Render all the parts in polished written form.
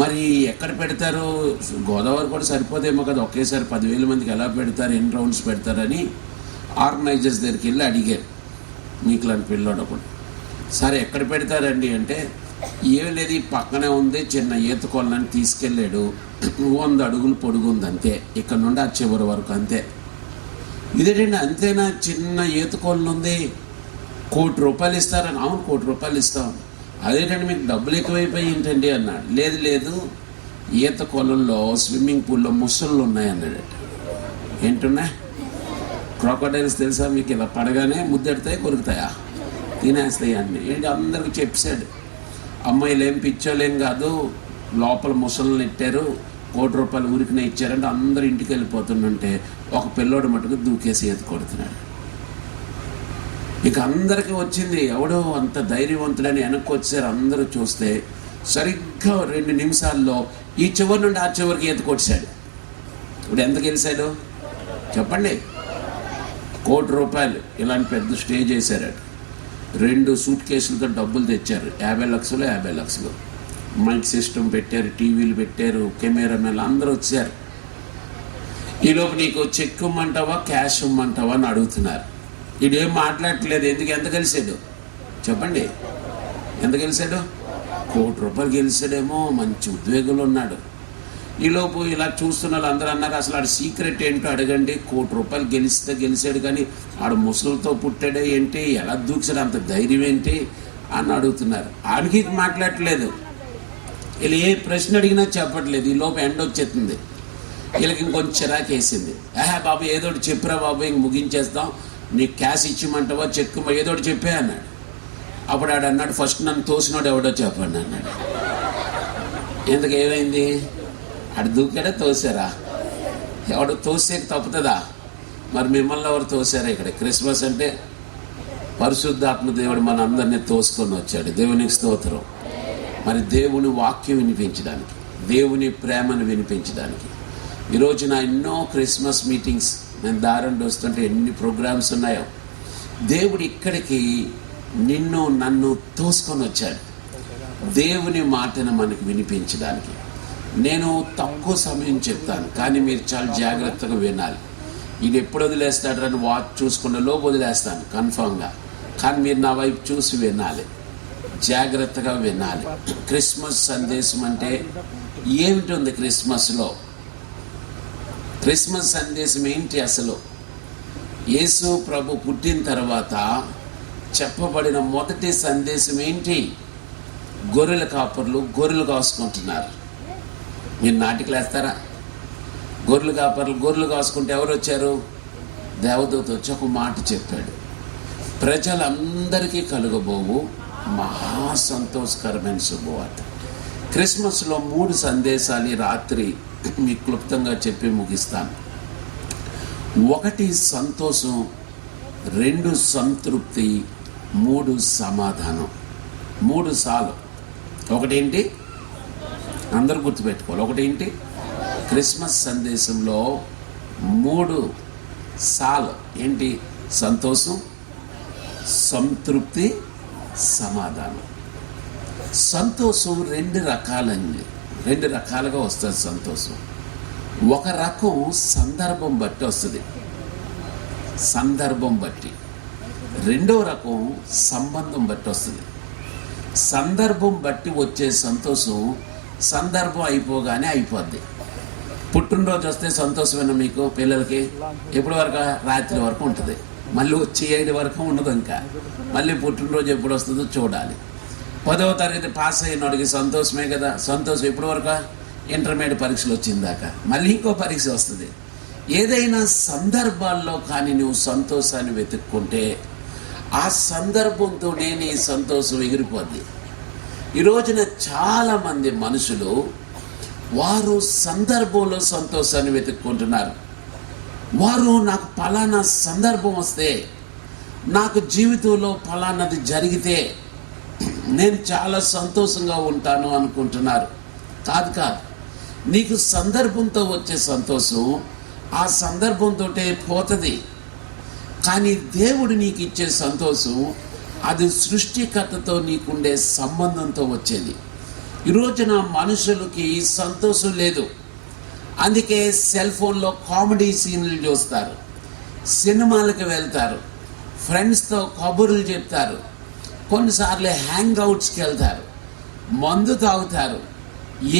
మరి ఎక్కడ పెడతారు? గోదావరి కూడా సరిపోదేమో కదా, ఒకేసారి 10,000 మందికి ఎలా పెడతారు, ఎన్ని రౌండ్స్ పెడతారని ఆర్గనైజర్స్ దగ్గరికి వెళ్ళి అడిగారు. మీకు లాంటి పిల్లోడు ఒకడు. సరే ఎక్కడ పెడతారండి అంటే, ఏం లేదు పక్కనే ఉంది చిన్న ఈత కొలని తీసుకెళ్ళాడు. 100 అడుగులు పొడుగుంది అంతే, ఇక్కడ నుండి ఆ చివరి వరకు అంతే. ఇదేంటండి అంతేనా, చిన్న ఈత కొలను ఉంది, ₹1,00,00,000 ఇస్తారని. అవును, ₹1,00,00,000 ఇస్తాం. అదేంటండి మీకు డబ్బులు ఎక్కువైపోయి ఏంటండి అన్నాడు. లేదు ఈత కొలంలో స్విమ్మింగ్ పూల్లో ముసళ్ళు ఉన్నాయి అన్నాడు. ఏంటున్నాయి? క్రాకోడైల్స్ తెలుసా మీకు? ఇలా పడగానే ముద్దెడతాయి, కొరుకుతాయా, తినేస్తాయి అన్నీ. ఏంటి అందరికి చెప్పాడు. అమ్మాయిలు ఏం పిచ్చోలేం కాదు, లోపల ముసళ్ళు నెట్టారు, ₹1,00,00,000 ఊరికినే ఇచ్చారంటే అందరు ఇంటికి వెళ్ళిపోతుందంటే ఒక పిల్లోడు మటుకు దూకేసి ఈత కొడుతున్నాడు. ఇక అందరికీ వచ్చింది. ఎవడో అంత ధైర్యవంతుడని వెనక్కి వచ్చారు. అందరూ చూస్తే సరిగ్గా 2 నిమిషాల్లో ఈ చివరి నుండి ఆ చివరికి ఈత కొట్టాడు. ఇప్పుడు ఎంత గెలిచాడు చెప్పండి? ₹1,00,00,000. ఇలాంటి పెద్ద స్టేజ్ వేశారు. 2 సూట్ కేసులతో డబ్బులు తెచ్చారు. 50 లక్షలు. మైక్ సిస్టమ్ పెట్టారు, టీవీలు పెట్టారు, కెమెరామెన్లు అందరూ వచ్చారు. ఈలోపు నీకు చెక్ ఇమ్మంటావా, క్యాష్ ఇమ్మంటావా అని అడుగుతున్నారు. వీడేం మాట్లాడట్లేదు. ఎందుకు? ఎంత గెలిచాడు చెప్పండి? ఎంత గెలిచాడు? ₹1,00,00,000 గెలిచాడేమో. మంచి ఉద్వేగంలో ఉన్నాడు. ఈలోపు ఇలా చూస్తున్న వాళ్ళు అందరూ అన్నారు, అసలు ఆడు సీక్రెట్ ఏంటో అడగండి. ₹1,00,00,000 గెలిచాడు కానీ ఆడు ముసలితో పుట్టాడే ఏంటి, ఎలా దూకుసాడు, అంత ధైర్యం ఏంటి అని అడుగుతున్నారు. ఆడికి మాట్లాడట్లేదు. వీళ్ళు ఏ ప్రశ్న అడిగినా చెప్పట్లేదు. ఈలోపు ఎండ వచ్చేస్తుంది. వీళ్ళకి ఇంకొంచెం చిరాకు వేసింది. బాబు ఏదోటి చెప్పురా బాబు, ఇంక ముగించేస్తాం, నీకు క్యాష్ ఇచ్చిమంటావా, చెక్ ఏదోటి చెప్పే అన్నాడు. అప్పుడు ఆడు అన్నాడు, ఫస్ట్ నన్ను తోసినోడు ఎవడో చెప్పండి అన్నాడు. ఎందుకు ఏమైంది? ఆడు దూకాడా, తోసారా? ఎవడు తోసేకి తప్పుతుందా? మరి మిమ్మల్ని ఎవరు తోసారా? ఇక్కడ క్రిస్మస్ అంటే పరిశుద్ధాత్మ దేవుడు మన అందరినీ తోసుకొని వచ్చాడు. దేవునికి స్తోత్రం. మరి దేవుని వాక్యం వినిపించడానికి, దేవుని ప్రేమను వినిపించడానికి ఈరోజు నా ఎన్నో క్రిస్మస్ మీటింగ్స్, నేను దారండి వస్తుంటే ఎన్ని ప్రోగ్రామ్స్ ఉన్నాయో. దేవుడు ఇక్కడికి నిన్ను నన్ను తోసుకొని వచ్చాడు దేవుని మాటను మనకు వినిపించడానికి. నేను తక్కువ సమయం చెప్తాను కానీ మీరు చాలా జాగ్రత్తగా వినాలి. ఇది ఎప్పుడు వదిలేస్తాడు అని వాచ్ చూసుకున్న లోపు వదిలేస్తాను కన్ఫామ్గా, కానీ మీరు నా వైపు చూసి వినాలి, జాగ్రత్తగా వినాలి. క్రిస్మస్ సందేశం అంటే ఏమిటి? క్రిస్మస్లో క్రిస్మస్ సందేశం ఏంటి? అసలు యేసు ప్రభు పుట్టిన తర్వాత చెప్పబడిన మొదటి సందేశం ఏంటి? గొర్రెల కాపర్లు గొర్రెలు కాసుకుంటున్నారు. మీరు నాటికలు వేస్తారా? గొర్రెలు కాపర్లు గొర్రెలు కాసుకుంటే ఎవరు వచ్చారు? దేవదూత వచ్చి ఒక మాట చెప్పాడు, ప్రజలందరికీ కలుగబోవు మహా సంతోషకరమైన శుభవార్త. క్రిస్మస్లో 3 సందేశాలు ఈ రాత్రి మీకు క్లుప్తంగా చెప్పి ముగిస్తాను. 1 సంతోషం, 2 సంతృప్తి, 3 సమాధానం. 3 సార్లు. ఒకటేంటి? అందరూ గుర్తుపెట్టుకోవాలి. ఒకటేంటి? క్రిస్మస్ సందేశంలో 3 సార్లు ఏంటి? సంతోషం, సంతృప్తి, సమాధానం. సంతోషం 2 రకాలండి, 2 రకాలుగా వస్తుంది సంతోషం. ఒక రకం సందర్భం బట్టి వస్తుంది, సందర్భం బట్టి. రెండో రకం సంబంధం బట్టి వస్తుంది. సందర్భం బట్టి వచ్చే సంతోషం సందర్భం అయిపోగానే అయిపోద్ది. పుట్టినరోజు వస్తే సంతోషమైన మీకు పిల్లలకి ఎప్పటి వరకు? రాత్రి వరకు ఉంటుంది. మళ్ళీ వచ్చి 7 వరకు ఉండదు. ఇంకా మళ్ళీ పుట్టినరోజు ఎప్పుడు వస్తుందో చూడాలి. 10వ తరగతి పాస్ అయినోడికి సంతోషమే కదా. సంతోషం ఎప్పటి వరకు? ఇంటర్మీడియట్ పరీక్షలు వచ్చిందాక. మళ్ళీ ఇంకో పరీక్ష వస్తుంది. ఏదైనా సందర్భాల్లో కానీ నువ్వు సంతోషాన్ని వెతుక్కుంటే ఆ సందర్భంతోనే నీ సంతోషం ఎగిరిపోద్ది. ఈ రోజున చాలామంది మనుషులు వారు సందర్భంలో సంతోషాన్ని వెతుక్కుంటున్నారు. వారు నాకు ఫలానా సందర్భం వస్తే, నాకు జీవితంలో ఫలానాది జరిగితే నేను చాలా సంతోషంగా ఉంటాను అనుకుంటున్నారు. కాదు, నీకు సందర్భంతో వచ్చే సంతోషం ఆ సందర్భంతో పోతుంది. కానీ దేవుడు నీకు ఇచ్చే సంతోషం అది సృష్టికర్తతో నీకుండే సంబంధంతో వచ్చేది. ఈ రోజున మనుషులకి సంతోషం లేదు. అందుకే సెల్ ఫోన్లో కామెడీ సీన్లు చూస్తారు, సినిమాలకు వెళ్తారు, ఫ్రెండ్స్తో కబుర్లు చెప్తారు, కొన్నిసార్లు హ్యాంగ్ అవుట్స్కి వెళ్తారు, మందు తాగుతారు,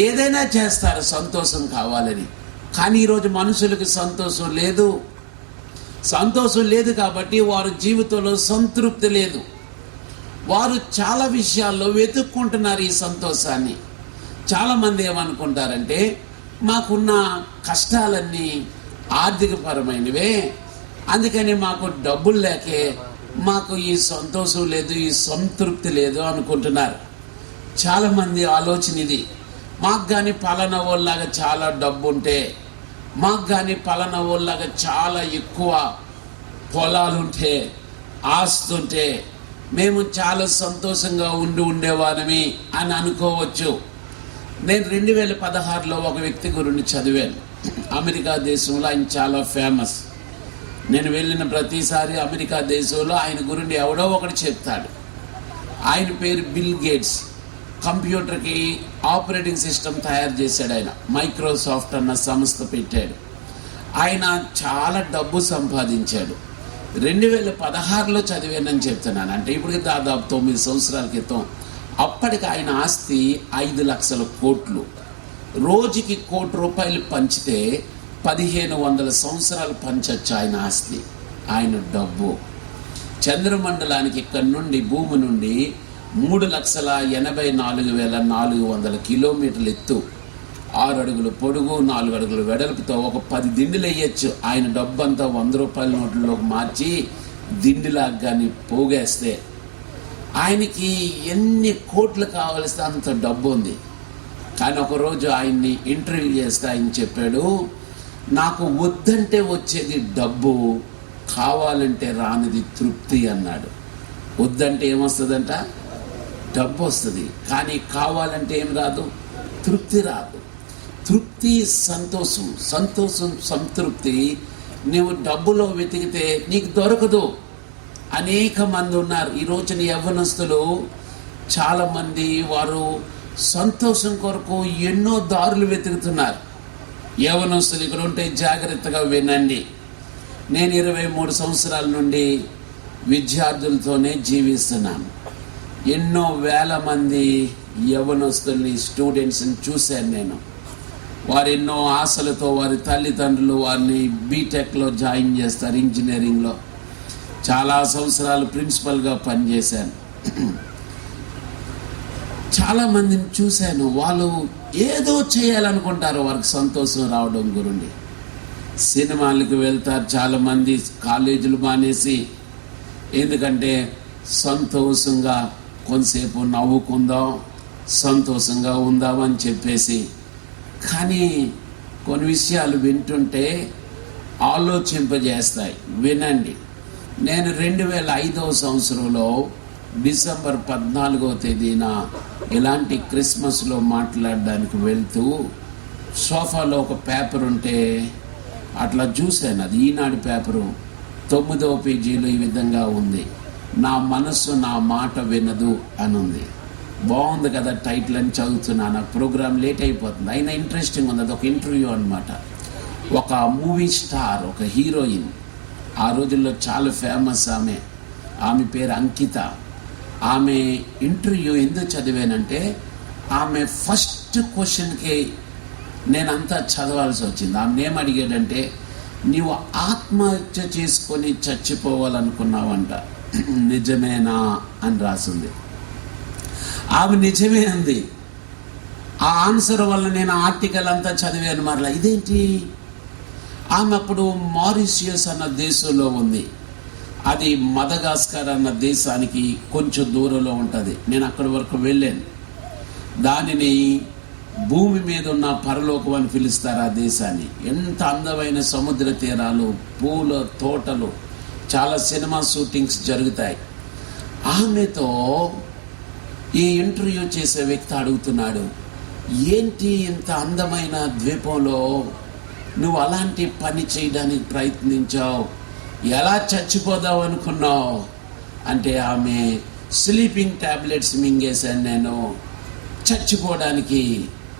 ఏదైనా చేస్తారు సంతోషం కావాలని. కానీ ఈరోజు మనుషులకు సంతోషం లేదు. సంతోషం లేదు కాబట్టి వారి జీవితంలో సంతృప్తి లేదు. వారు చాలా విషయాల్లో వెతుక్కుంటున్నారు ఈ సంతోషాన్ని. చాలామంది ఏమనుకుంటారంటే, మాకున్న కష్టాలన్నీ ఆర్థికపరమైనవే, అందుకని మాకు డబ్బులు లేకే మాకు ఈ సంతోషం లేదు, ఈ సంతృప్తి లేదు అనుకుంటున్నారు. చాలామంది ఆలోచన ఇది. మాకు కానీ పలానా వాళ్ళలాగా చాలా డబ్బు ఉంటే, మాకు కానీ పలానా వాళ్ళలాగా చాలా ఎక్కువ పొలాలుంటే, ఆస్తుంటే మేము చాలా సంతోషంగా ఉండేవారమి అని అనుకోవచ్చు. నేను 2016లో ఒక వ్యక్తి గురించి చదివాను. అమెరికా దేశంలో ఆయన చాలా ఫేమస్. నేను వెళ్ళిన ప్రతిసారి అమెరికా దేశంలో ఆయన గురించి ఎవడో ఒకటి చెప్తాడు. ఆయన పేరు బిల్ గేట్స్. కంప్యూటర్కి ఆపరేటింగ్ సిస్టమ్ తయారు చేశాడు ఆయన. మైక్రోసాఫ్ట్ అన్న సంస్థ పెట్టాడు. ఆయన చాలా డబ్బు సంపాదించాడు. 2016లో చదివానని చెప్తున్నాను, అంటే ఇప్పుడు దాదాపు 9 సంవత్సరాల క్రితం. అప్పటికి ఆయన ఆస్తి 5 లక్షల కోట్లు. రోజుకి ₹1 పంచితే 1500 సంవత్సరాలు పంచొచ్చు ఆయన ఆస్తి, ఆయన డబ్బు. చంద్రమండలానికి ఇక్కడ నుండి, భూమి నుండి 3,84,400 కిలోమీటర్లు ఎత్తు, 6 అడుగులు పొడుగు, 4 అడుగులు వెడల్పుతో ఒక 10 దిండులు వేయచ్చు. ఆయన డబ్బంతా ₹100 నోట్లలోకి మార్చి దిండులాగా కానీ పోగేస్తే ఆయనకి ఎన్ని కోట్లు కావలిస్తే అంత డబ్బు ఉంది. కానీ ఒకరోజు ఆయన్ని ఇంటర్వ్యూ చేస్తే ఆయన చెప్పాడు, నాకు వద్దంటే వచ్చేది డబ్బు, కావాలంటే రానిది తృప్తి అన్నాడు. వద్దంటే ఏమొస్తుందంట? డబ్బు వస్తుంది. కానీ కావాలంటే ఏం రాదు? తృప్తి రాదు. తృప్తి సంతోషం, సంతోషం సంతృప్తి నువ్వు డబ్బులో వెతికితే నీకు దొరకదు. అనేక మంది ఉన్నారు ఈ రోజున యవ్వనస్తులు, చాలామంది వారు సంతోషం కొరకు ఎన్నో దారులు వెతుకుతున్నారు. యవ్వనస్తులు ఇక్కడ ఉంటే జాగ్రత్తగా వినండి. నేను 23 సంవత్సరాల నుండి విద్యార్థులతోనే జీవిస్తున్నాను. ఎన్నో వేల మంది యవ్వనస్తుల్ని, స్టూడెంట్స్ని చూశాను నేను. వారు ఎన్నో ఆశలతో వారి తల్లిదండ్రులు వారిని బీటెక్లో జాయిన్ చేస్తారు, ఇంజనీరింగ్లో. చాలా సంవత్సరాలు ప్రిన్సిపల్గా పనిచేశాను. చాలామందిని చూశాను, వాళ్ళు ఏదో చేయాలనుకుంటారు వారికి సంతోషం రావడం గురించి. సినిమాలకు వెళ్తారు చాలామంది, కాలేజీలు మానేసి. ఎందుకంటే సంతోషంగా కొంతసేపు నవ్వుకుందాం, సంతోషంగా ఉందామని చెప్పేసి. కానీ కొన్ని విషయాలు వింటుంటే ఆలోచింపజేస్తాయి. వినండి. నేను 2005వ సంవత్సరంలో డిసెంబర్ 14వ తేదీన ఇలాంటి క్రిస్మస్లో మాట్లాడడానికి వెళ్తూ సోఫాలో ఒక పేపర్ ఉంటే అట్లా చూశాను. అది ఈనాడు పేపరు. 9వ పేజీలో ఈ విధంగా ఉంది, నా మనస్సు నా మాట వినదు అని ఉంది. బాగుంది కదా టైటిల్ అని చదువుతున్నాను. ఆ ప్రోగ్రామ్ లేట్ అయిపోతుంది, అయినా ఇంట్రెస్టింగ్ ఉంది. అది ఒక ఇంటర్వ్యూ అనమాట. ఒక మూవీ స్టార్, ఒక హీరోయిన్, ఆ రోజుల్లో చాలా ఫేమస్ ఆమె పేరు అంకిత. ఆమె ఇంటర్వ్యూ ఎందుకు చదివానంటే, ఆమె ఫస్ట్ క్వశ్చన్కి నేనంతా చదవాల్సి వచ్చింది. ఆమె ఏం అడిగాడంటే, నీవు ఆత్మహత్య చేసుకొని చచ్చిపోవాలనుకున్నావంట, నిజమేనా అని రాసింది. ఆమె నిజమే అంది. ఆ ఆన్సర్ వల్ల నేను ఆర్టికల్ అంతా చదివాను. మరలా ఇదేంటి? ఆమె అప్పుడు మారిషియస్ అన్న దేశంలో ఉంది. అది మదగాస్కర్ అన్న దేశానికి కొంచెం దూరంలో ఉంటుంది. నేను అక్కడి వరకు వెళ్ళాను. దానిని భూమి మీద ఉన్న పరలోకం అని పిలుస్తారు ఆ దేశాన్ని. ఎంత అందమైన సముద్ర తీరాలు, పూల తోటలు, చాలా సినిమా షూటింగ్స్ జరుగుతాయి. ఆమెతో ఈ ఇంటర్వ్యూ చేసే వ్యక్తి అడుగుతున్నాడు, ఏంటి ఇంత అందమైన ద్వీపంలో నువ్వు అలాంటి పని చేయడానికి ప్రయత్నించావు, ఎలా చచ్చిపోదావు అనుకున్నావు అంటే, ఆమె స్లీపింగ్ ట్యాబ్లెట్స్ మింగేశాను, నేను చచ్చిపోవడానికి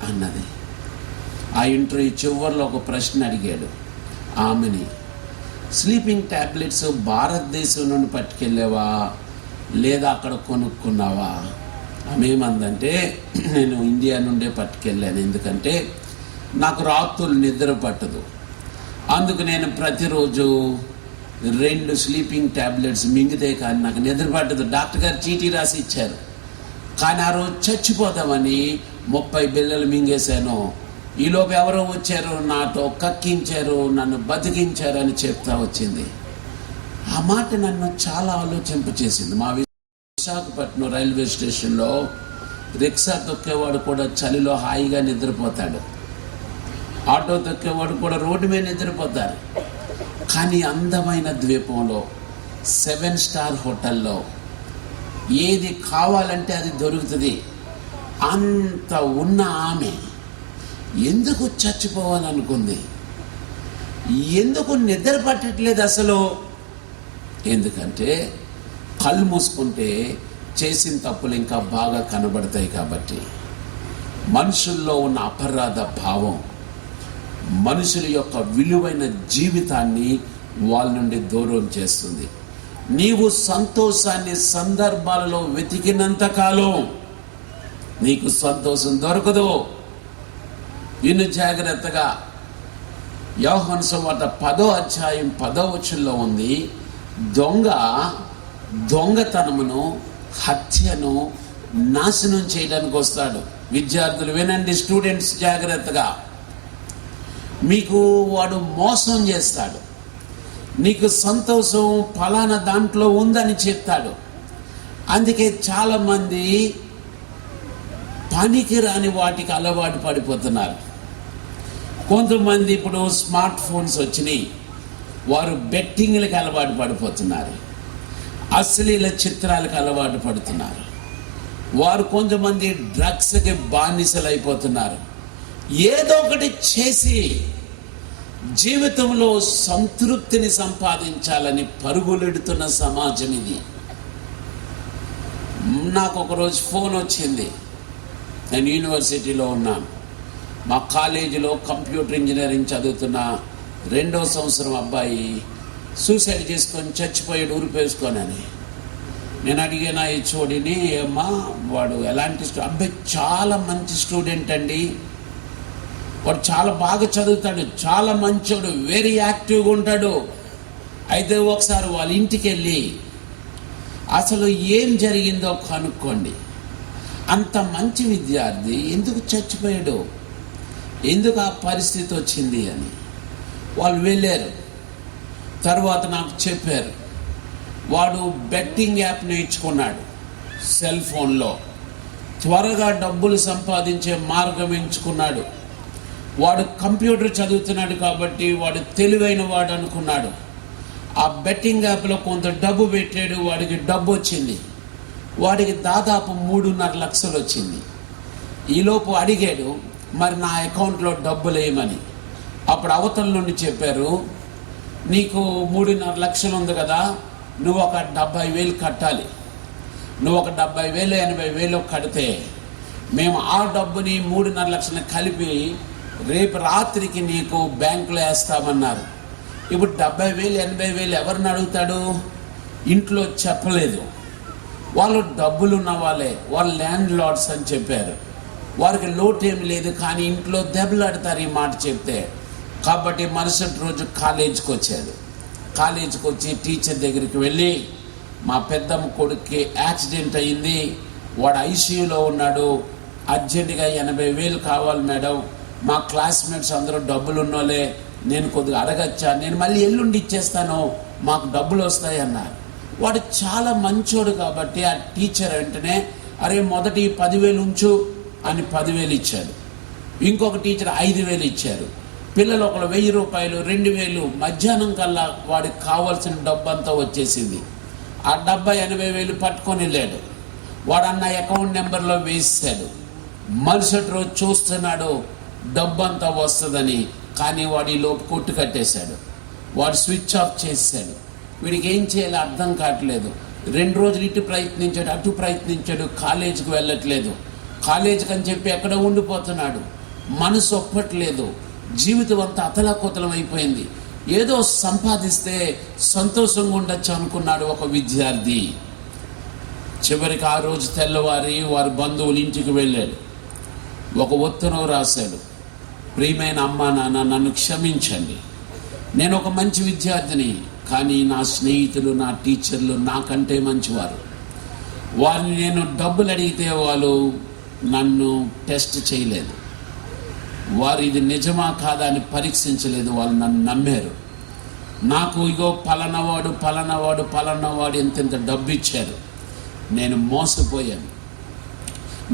అన్నది. ఆ ఇంటర్వ్యూ చివరిలో ఒక ప్రశ్న అడిగాడు ఆమెని, స్లీపింగ్ ట్యాబ్లెట్స్ భారతదేశం నుండి పట్టుకెళ్ళావా లేదా అక్కడ కొనుక్కున్నావా? ఆమె ఏమందంటే, నేను ఇండియా నుండే పట్టుకెళ్ళాను, ఎందుకంటే నాకు రాత్రులు నిద్ర పట్టదు, అందుకు నేను ప్రతిరోజు 2 స్లీపింగ్ ట్యాబ్లెట్స్ మింగితే కానీ నాకు నిద్ర పట్టదు. డాక్టర్ గారు చీటీ రాసి ఇచ్చారు, కానీ ఆ రోజు చచ్చిపోతామని 30 బిళ్ళలు మింగేశాను. ఈలోపు ఎవరో వచ్చారు, నాతో కక్కించారు, నన్ను బతికించారు అని చెప్తా వచ్చింది. ఆ మాట నన్ను చాలా ఆలోచింపచేసింది. మా విశాఖపట్నం రైల్వే స్టేషన్లో రిక్షా తొక్కేవాడు కూడా చలిలో హాయిగా నిద్రపోతాడు, ఆటో తొక్కేవాడు కూడా రోడ్డు మీద నిద్రపోతారు. కానీ అందమైన ద్వీపంలో 7 స్టార్ హోటల్లో ఏది కావాలంటే అది దొరుకుతుంది. అంత ఉన్న ఆమె ఎందుకు చచ్చిపోవాలనుకుంది? ఎందుకు నిద్ర పట్టట్లేదు అసలు? ఎందుకంటే కళ్ళు మూసుకుంటే చేసిన తప్పులు ఇంకా బాగా కనబడతాయి కాబట్టి. మనుషుల్లో ఉన్న అపరాధ భావం మనుషుల యొక్క విలువైన జీవితాన్ని వాళ్ళ నుండి దూరం చేస్తుంది. నీవు సంతోషాన్ని సందర్భాలలో వెతికినంత కాలం నీకు సంతోషం దొరకదు. విను జాగ్రత్తగా. యోహాను సువార్త 10వ అధ్యాయం 10వ వచనంలో ఉంది, దొంగతనమును హత్యను నాశనం చేయడానికి వస్తాడు. విద్యార్థులు వినండి, స్టూడెంట్స్ జాగ్రత్తగా. మీకు వాడు మోసం చేస్తాడు, నీకు సంతోషం ఫలానా దాంట్లో ఉందని చెప్తాడు. అందుకే చాలామంది పనికి రాని వాటికి అలవాటు పడిపోతున్నారు. కొంతమంది ఇప్పుడు స్మార్ట్ ఫోన్స్ వచ్చినాయి, వారు బెట్టింగ్లకు అలవాటు పడిపోతున్నారు, అశ్లీల చిత్రాలకు అలవాటు పడుతున్నారు, వారు కొంతమంది డ్రగ్స్కి బానిసలు అయిపోతున్నారు. ఏదో ఒకటి చేసి జీవితంలో సంతృప్తిని సంపాదించాలని పరుగులెడుతున్న సమాజం ఇది. నాకు ఒకరోజు ఫోన్ వచ్చింది, నేను యూనివర్సిటీలో ఉన్నాను, మా కాలేజీలో కంప్యూటర్ ఇంజనీరింగ్ చదువుతున్న 2వ సంవత్సరం అబ్బాయి సూసైడ్ చేసుకొని చచ్చిపోయాడు ఊరిపేసుకొనని. నేను అడిగిన ఈ చోడిని, అమ్మా వాడు ఎలాంటి అబ్బాయి? చాలా మంచి స్టూడెంట్ అండి, వాడు చాలా బాగా చదువుతాడు, చాలా మంచోడు, వెరీ యాక్టివ్గా ఉంటాడు. అయితే ఒకసారి వాళ్ళ ఇంటికి వెళ్ళి అసలు ఏం జరిగిందో కనుక్కోండి. అంత మంచి విద్యార్థి ఎందుకు చచ్చిపోయాడు, ఎందుకు ఆ పరిస్థితి వచ్చింది అని వాళ్ళు వెళ్ళారు. తర్వాత నాకు చెప్పారు, వాడు బెట్టింగ్ యాప్ నేర్చుకున్నాడు సెల్ ఫోన్లో, త్వరగా డబ్బులు సంపాదించే మార్గం ఎంచుకున్నాడు. వాడు కంప్యూటర్ చదువుతున్నాడు కాబట్టి వాడు తెలివైన వాడు అనుకున్నాడు. ఆ బెట్టింగ్ యాప్లో కొంత డబ్బు పెట్టాడు, వాడికి డబ్బు వచ్చింది. వాడికి దాదాపు 3.5 లక్షలు వచ్చింది. ఈలోపు అడిగాడు, మరి నా అకౌంట్లో డబ్బులు వేయమని. అప్పుడు అవతల నుండి చెప్పారు, నీకు 3.5 లక్షలు ఉంది కదా, నువ్వు ఒక 70,000 కట్టాలి. నువ్వు ఒక 70,000 80,000 కడితే మేము ఆ డబ్బుని 3.5 లక్షలు కలిపి రేపు రాత్రికి నీకు బ్యాంకులో వేస్తామన్నారు. ఇప్పుడు 70,000 80,000 ఎవరిని అడుగుతాడు? ఇంట్లో చెప్పలేదు. వాళ్ళు డబ్బులు ఉన్న వాళ్ళే, వాళ్ళు ల్యాండ్ లార్డ్స్ అని చెప్పారు. వారికి లోటు ఏమి లేదు, కానీ ఇంట్లో దెబ్బలాడతారు ఈ మాట చెప్తే. కాబట్టి మరుసటి రోజు కాలేజీకి వచ్చాడు. కాలేజీకి వచ్చి టీచర్ దగ్గరికి వెళ్ళి, మా పెద్దమ్మ కొడుక్కి యాక్సిడెంట్ అయ్యింది, వాడు ఐసీయూలో ఉన్నాడు, అర్జెంటుగా 80,000 కావాలి మేడం, మా క్లాస్మేట్స్ అందరూ డబ్బులు ఉన్నోలే, నేను కొద్దిగా అడగచ్చా? నేను మళ్ళీ ఎల్లుండి ఇచ్చేస్తాను, మాకు డబ్బులు వస్తాయి అన్నారు. వాడు చాలా మంచోడు కాబట్టి ఆ టీచర్ వెంటనే, అరే మొదటి 10,000 ఉంచు అని 10,000 ఇచ్చాడు. ఇంకొక టీచర్ 5,000 ఇచ్చారు. పిల్లలు ఒకరు 1,000 రూపాయలు 2,000. మధ్యాహ్నం కల్లా వాడికి కావాల్సిన డబ్బు అంతా వచ్చేసింది. ఆ డబ్బా 80,000 పట్టుకొని వెళ్ళాడు. వాడు అన్న అకౌంట్ నెంబర్లో వేసాడు. మరుసటి రోజు చూస్తున్నాడు డబ్బు అంతా వస్తుందని, కానీ వాడు ఈ లోపు కొట్టు కట్టేశాడు. వాడు స్విచ్ ఆఫ్ చేశాడు. వీడికి ఏం చేయాలో అర్థం కావట్లేదు. 2 రోజులు ఇటు ప్రయత్నించాడు, అటు ప్రయత్నించాడు, కాలేజీకి వెళ్ళట్లేదు. కాలేజీకి అని చెప్పి ఎక్కడ ఉండిపోతున్నాడు, మనసు ఒప్పట్లేదు, జీవితం అంతా అతలాకుతలం అయిపోయింది. ఏదో సంపాదిస్తే సంతోషంగా ఉండొచ్చు అనుకున్నాడు ఒక విద్యార్థి. చివరికి ఆ రోజు తెల్లవారి వారి బంధువుల ఇంటికి వెళ్ళాడు. ఒక ఉత్తరం రాశాడు, ప్రియమైన అమ్మా నాన్న, నన్ను క్షమించండి, నేను ఒక మంచి విద్యార్థిని, కానీ నా స్నేహితులు, నా టీచర్లు నాకంటే మంచివారు. వారిని నేను డబ్బులు అడిగితే వాళ్ళు నన్ను టెస్ట్ చేయలేదు, వారు ఇది నిజమా కాదా అని పరీక్షించలేదు, వాళ్ళు నన్ను నమ్మారు. నాకు ఇగో పలానావాడు ఇంత డబ్బు ఇచ్చారు, నేను మోసపోయాను.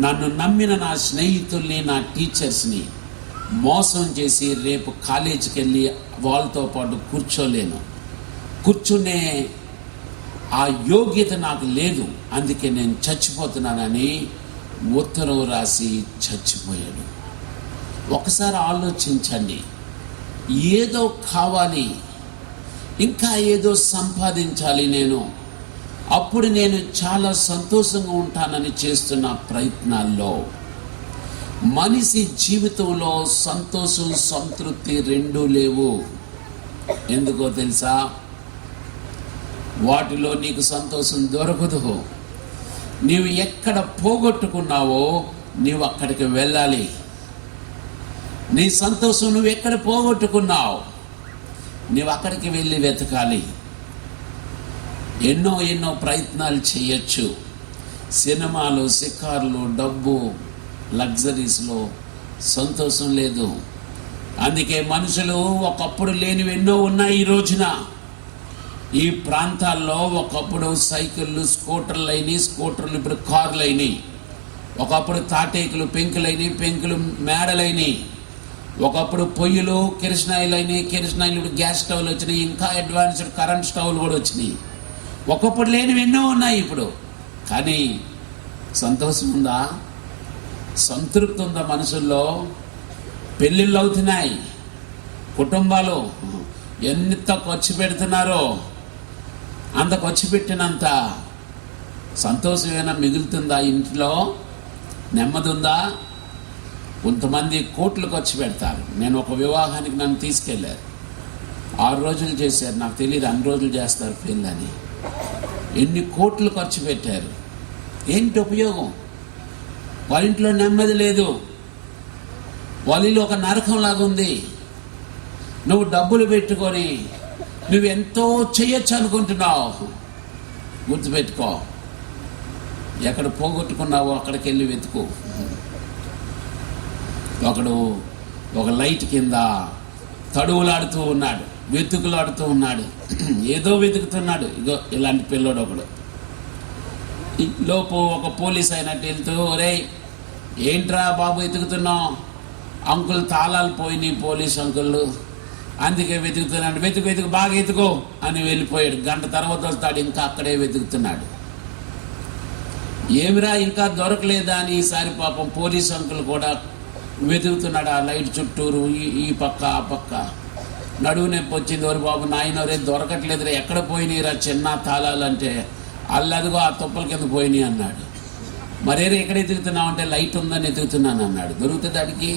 నన్ను నమ్మిన నా స్నేహితుల్ని, నా టీచర్స్ని మోసం చేసి రేపు కాలేజీకి వెళ్ళి వాళ్ళతో పాటు కూర్చునే ఆ యోగ్యత నాకు లేదు, అందుకే నేను చచ్చిపోతున్నానని ఉత్తరం రాసి చచ్చిపోయాడు. ఒకసారి ఆలోచించండి, ఏదో కావాలి, ఇంకా ఏదో సంపాదించాలి నేను, అప్పుడు నేను చాలా సంతోషంగా ఉంటానని చేస్తున్న ప్రయత్నాల్లో మనిషి జీవితంలో సంతోషం, సంతృప్తి రెండూ లేవు. ఎందుకో తెలుసా? వాటిలో నీకు సంతోషం దొరకదు. నీవు ఎక్కడ పోగొట్టుకున్నావో నీవు అక్కడికి వెళ్ళాలి. నీ సంతోషం నువ్వు ఎక్కడ పోగొట్టుకున్నావు, నీవు అక్కడికి వెళ్ళి వెతకాలి. ఎన్నో ప్రయత్నాలు చేయొచ్చు. సినిమాలు, షికార్లు, డబ్బు, లగ్జరీస్లో సంతోషం లేదు. అందుకే మనుషులు ఒకప్పుడు లేనివి ఎన్నో ఉన్నాయి. ఈ రోజున ఈ ప్రాంతాల్లో ఒకప్పుడు సైకిళ్ళు, స్కూటర్లు ఇప్పుడు కార్లు అయినాయి. ఒకప్పుడు తాటేకులు, పెంకులు మేడలైనవి. ఒకప్పుడు పొయ్యిలు, కిరసనాయిలు అయినాయి. కిరసనాయిలు ఇప్పుడు గ్యాస్ స్టవ్లు వచ్చినాయి. ఇంకా అడ్వాన్స్డ్ కరెంట్ స్టవ్లు కూడా వచ్చినాయి. ఒకప్పుడు లేనివి ఎన్నో ఉన్నాయి ఇప్పుడు. కానీ సంతోషం ఉందా? సంతృప్తి ఉందా మనుషుల్లో? పెళ్ళిళ్ళు అవుతున్నాయి, కుటుంబాలు ఎంత ఖర్చు పెడుతున్నారో అంత ఖర్చు పెట్టినంత సంతోషం ఏమైనా మిగులుతుందా? ఇంట్లో నెమ్మది ఉందా? కొంతమంది కోట్లు ఖర్చు పెడతారు. నేను ఒక వివాహానికి నన్ను తీసుకెళ్ళారు, 6 రోజులు చేశారు. నాకు తెలియదు అన్ని రోజులు చేస్తారు పెళ్ళని. ఎన్ని కోట్లు ఖర్చు పెట్టారు, ఏంటి ఉపయోగం? వాళ్ళ ఇంట్లో నెమ్మది లేదు, వాళ్ళ ఇల్లు ఒక నరకంలాగా ఉంది. నువ్వు డబ్బులు పెట్టుకొని నువ్వు ఎంతో చేయొచ్చు అనుకుంటున్నావు. గుర్తుపెట్టుకో, ఎక్కడ పోగొట్టుకున్నావో అక్కడికి వెళ్ళి వెతుకు. ఒకడు ఒక లైట్ కింద తడువులాడుతూ ఉన్నాడు, వెతుకులాడుతూ ఉన్నాడు, ఏదో వెతుకుతున్నాడు. ఇగో ఇలాంటి పిల్లోడు ఒకడు. లోపు ఒక పోలీస్ అయినట్టు వెళ్తూ, ఒరే ఏంట్రా బాబు వెతుకుతున్నావు? అంకుల్ తాళాలు పోయినాయి, పోలీస్ అంకుల్, అందుకే వెతుకుతున్నాడు. వెతుకు బాగా ఎతుకో అని వెళ్ళిపోయాడు. గంట తర్వాత వస్తాడు, ఇంకా అక్కడే వెతుకుతున్నాడు. ఏమిరా ఇంకా దొరకలేదా అని ఈసారి పాపం పోలీస్ అంకుల్ కూడా వెతుకుతున్నాడు. ఆ లైట్ చుట్టూరు, ఈ పక్క ఆ పక్క. నడువు నొప్పి వచ్చింది. ఎవరు బాబు నాయనవరే దొరకట్లేదురా, ఎక్కడ పోయినాయిరా చిన్న తాళాలు అంటే, అల్లదిగో ఆ తుప్పల కింద పోయినాయి అన్నాడు. మరేరే ఎక్కడ ఎదుగుతున్నావు అంటే, లైట్ ఉందని ఎదుగుతున్నాను అన్నాడు. దొరుకుతుంది అడిగి?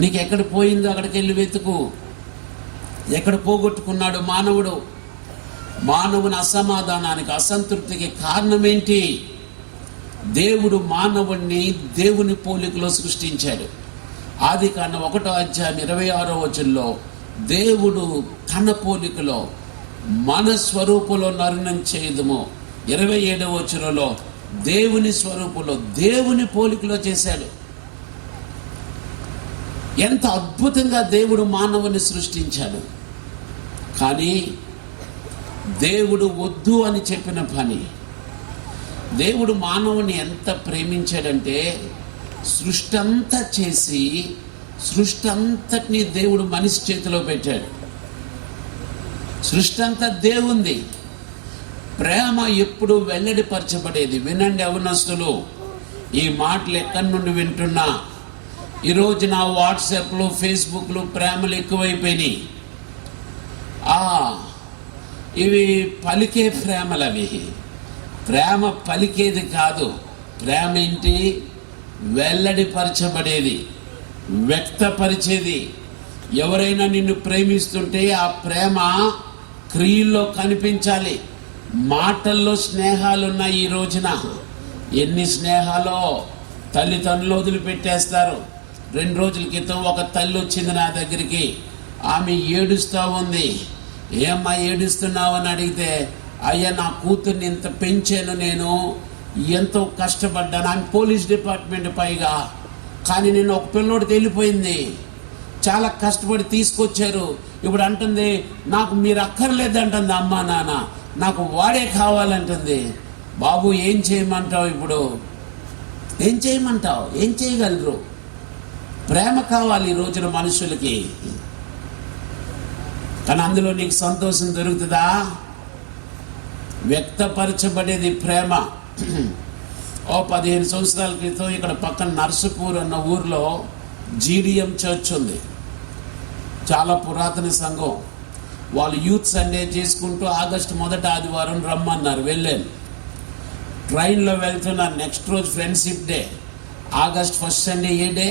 నీకు ఎక్కడ పోయిందో అక్కడికి వెళ్ళి వెతుకు. ఎక్కడ పోగొట్టుకున్నాడు మానవుడు? మానవుని అసమాధానానికి, అసంతృప్తికి కారణం ఏంటి? దేవుడు మానవుణ్ణి దేవుని పోలికలో సృష్టించాడు. ఆదికాండం 1వ అధ్యాయం 26వ వచనంలో దేవుడు తన పోలికలో మన స్వరూపంలో నరుణం చేయదుము. 27వ వచనంలో దేవుని స్వరూపంలో, దేవుని పోలికలో చేశాడు. ఎంత అద్భుతంగా దేవుడు మానవుని సృష్టించాడు. కానీ దేవుడు వద్దు అని చెప్పిన పని, దేవుడు మానవుని ఎంత ప్రేమించాడంటే, సృష్టి అంతా చేసి సృష్టి అంతటినీ దేవుడు మనిషి చేతిలో పెట్టాడు. సృష్టి అంతా దేవుంది. ప్రేమ ఎప్పుడు వెల్లడిపరచబడేది. వినండి యవ్వనస్తులు, ఈ మాటలు ఎక్కడి నుండి వింటున్నా, ఈరోజు నా వాట్సాప్లు, ఫేస్బుక్లు ప్రేమలు ఎక్కువైపోయినాయి. ఇవి పలికే ప్రేమలు. అవి ప్రేమ పలికేది కాదు, ప్రేమ ఏంటి? వెల్లడిపరచబడేది, వ్యక్తపరిచేది. ఎవరైనా నిన్ను ప్రేమిస్తుంటే ఆ ప్రేమ క్రియల్లో కనిపించాలి. మాటల్లో స్నేహాలున్నాయి. ఈ రోజున ఎన్ని స్నేహాలో తల్లిదండ్రులు వదిలిపెట్టేస్తారు. 2 రోజుల క్రితం ఒక తల్లి వచ్చింది నా దగ్గరికి. ఆమె ఏడుస్తూ ఉంది. ఏమ్మా ఏడుస్తున్నావు అని అడిగితే, అయ్యా నా కూతుర్ని ఇంత పెంచాను, నేను ఎంతో కష్టపడ్డాను. ఆమె పోలీస్ డిపార్ట్మెంట్ పైగా, కానీ నేను ఒక పిల్లోడు వెళ్ళిపోయింది. చాలా కష్టపడి తీసుకొచ్చారు. ఇప్పుడు అంటుంది నాకు మీరు అక్కర్లేదంటుంది అమ్మా నాన్న, నాకు వాడే కావాలంటుంది. బాబు ఏం చేయమంటావు? ఇప్పుడు ఏం చేయమంటావు? ఏం చేయగలరు? ప్రేమ కావాలి ఈ రోజున మనుషులకి. కానీ అందులో నీకు సంతోషం దొరుకుతుందా? వ్యక్తపరచబడేది ప్రేమ. 15 సంవత్సరాల క్రితం ఇక్కడ పక్కన నర్సుపూర్ అన్న ఊర్లో జీడిఎం చర్చ్ ఉంది. చాలా పురాతన సంఘం. వాళ్ళు యూత్ సండే చేసుకుంటూ ఆగస్టు 1వ ఆదివారం రమ్మన్నారు. వెళ్ళాను. ట్రైన్లో వెళ్తున్నాను. నెక్స్ట్ రోజు friendship day. August 1st Sunday ఏ డే?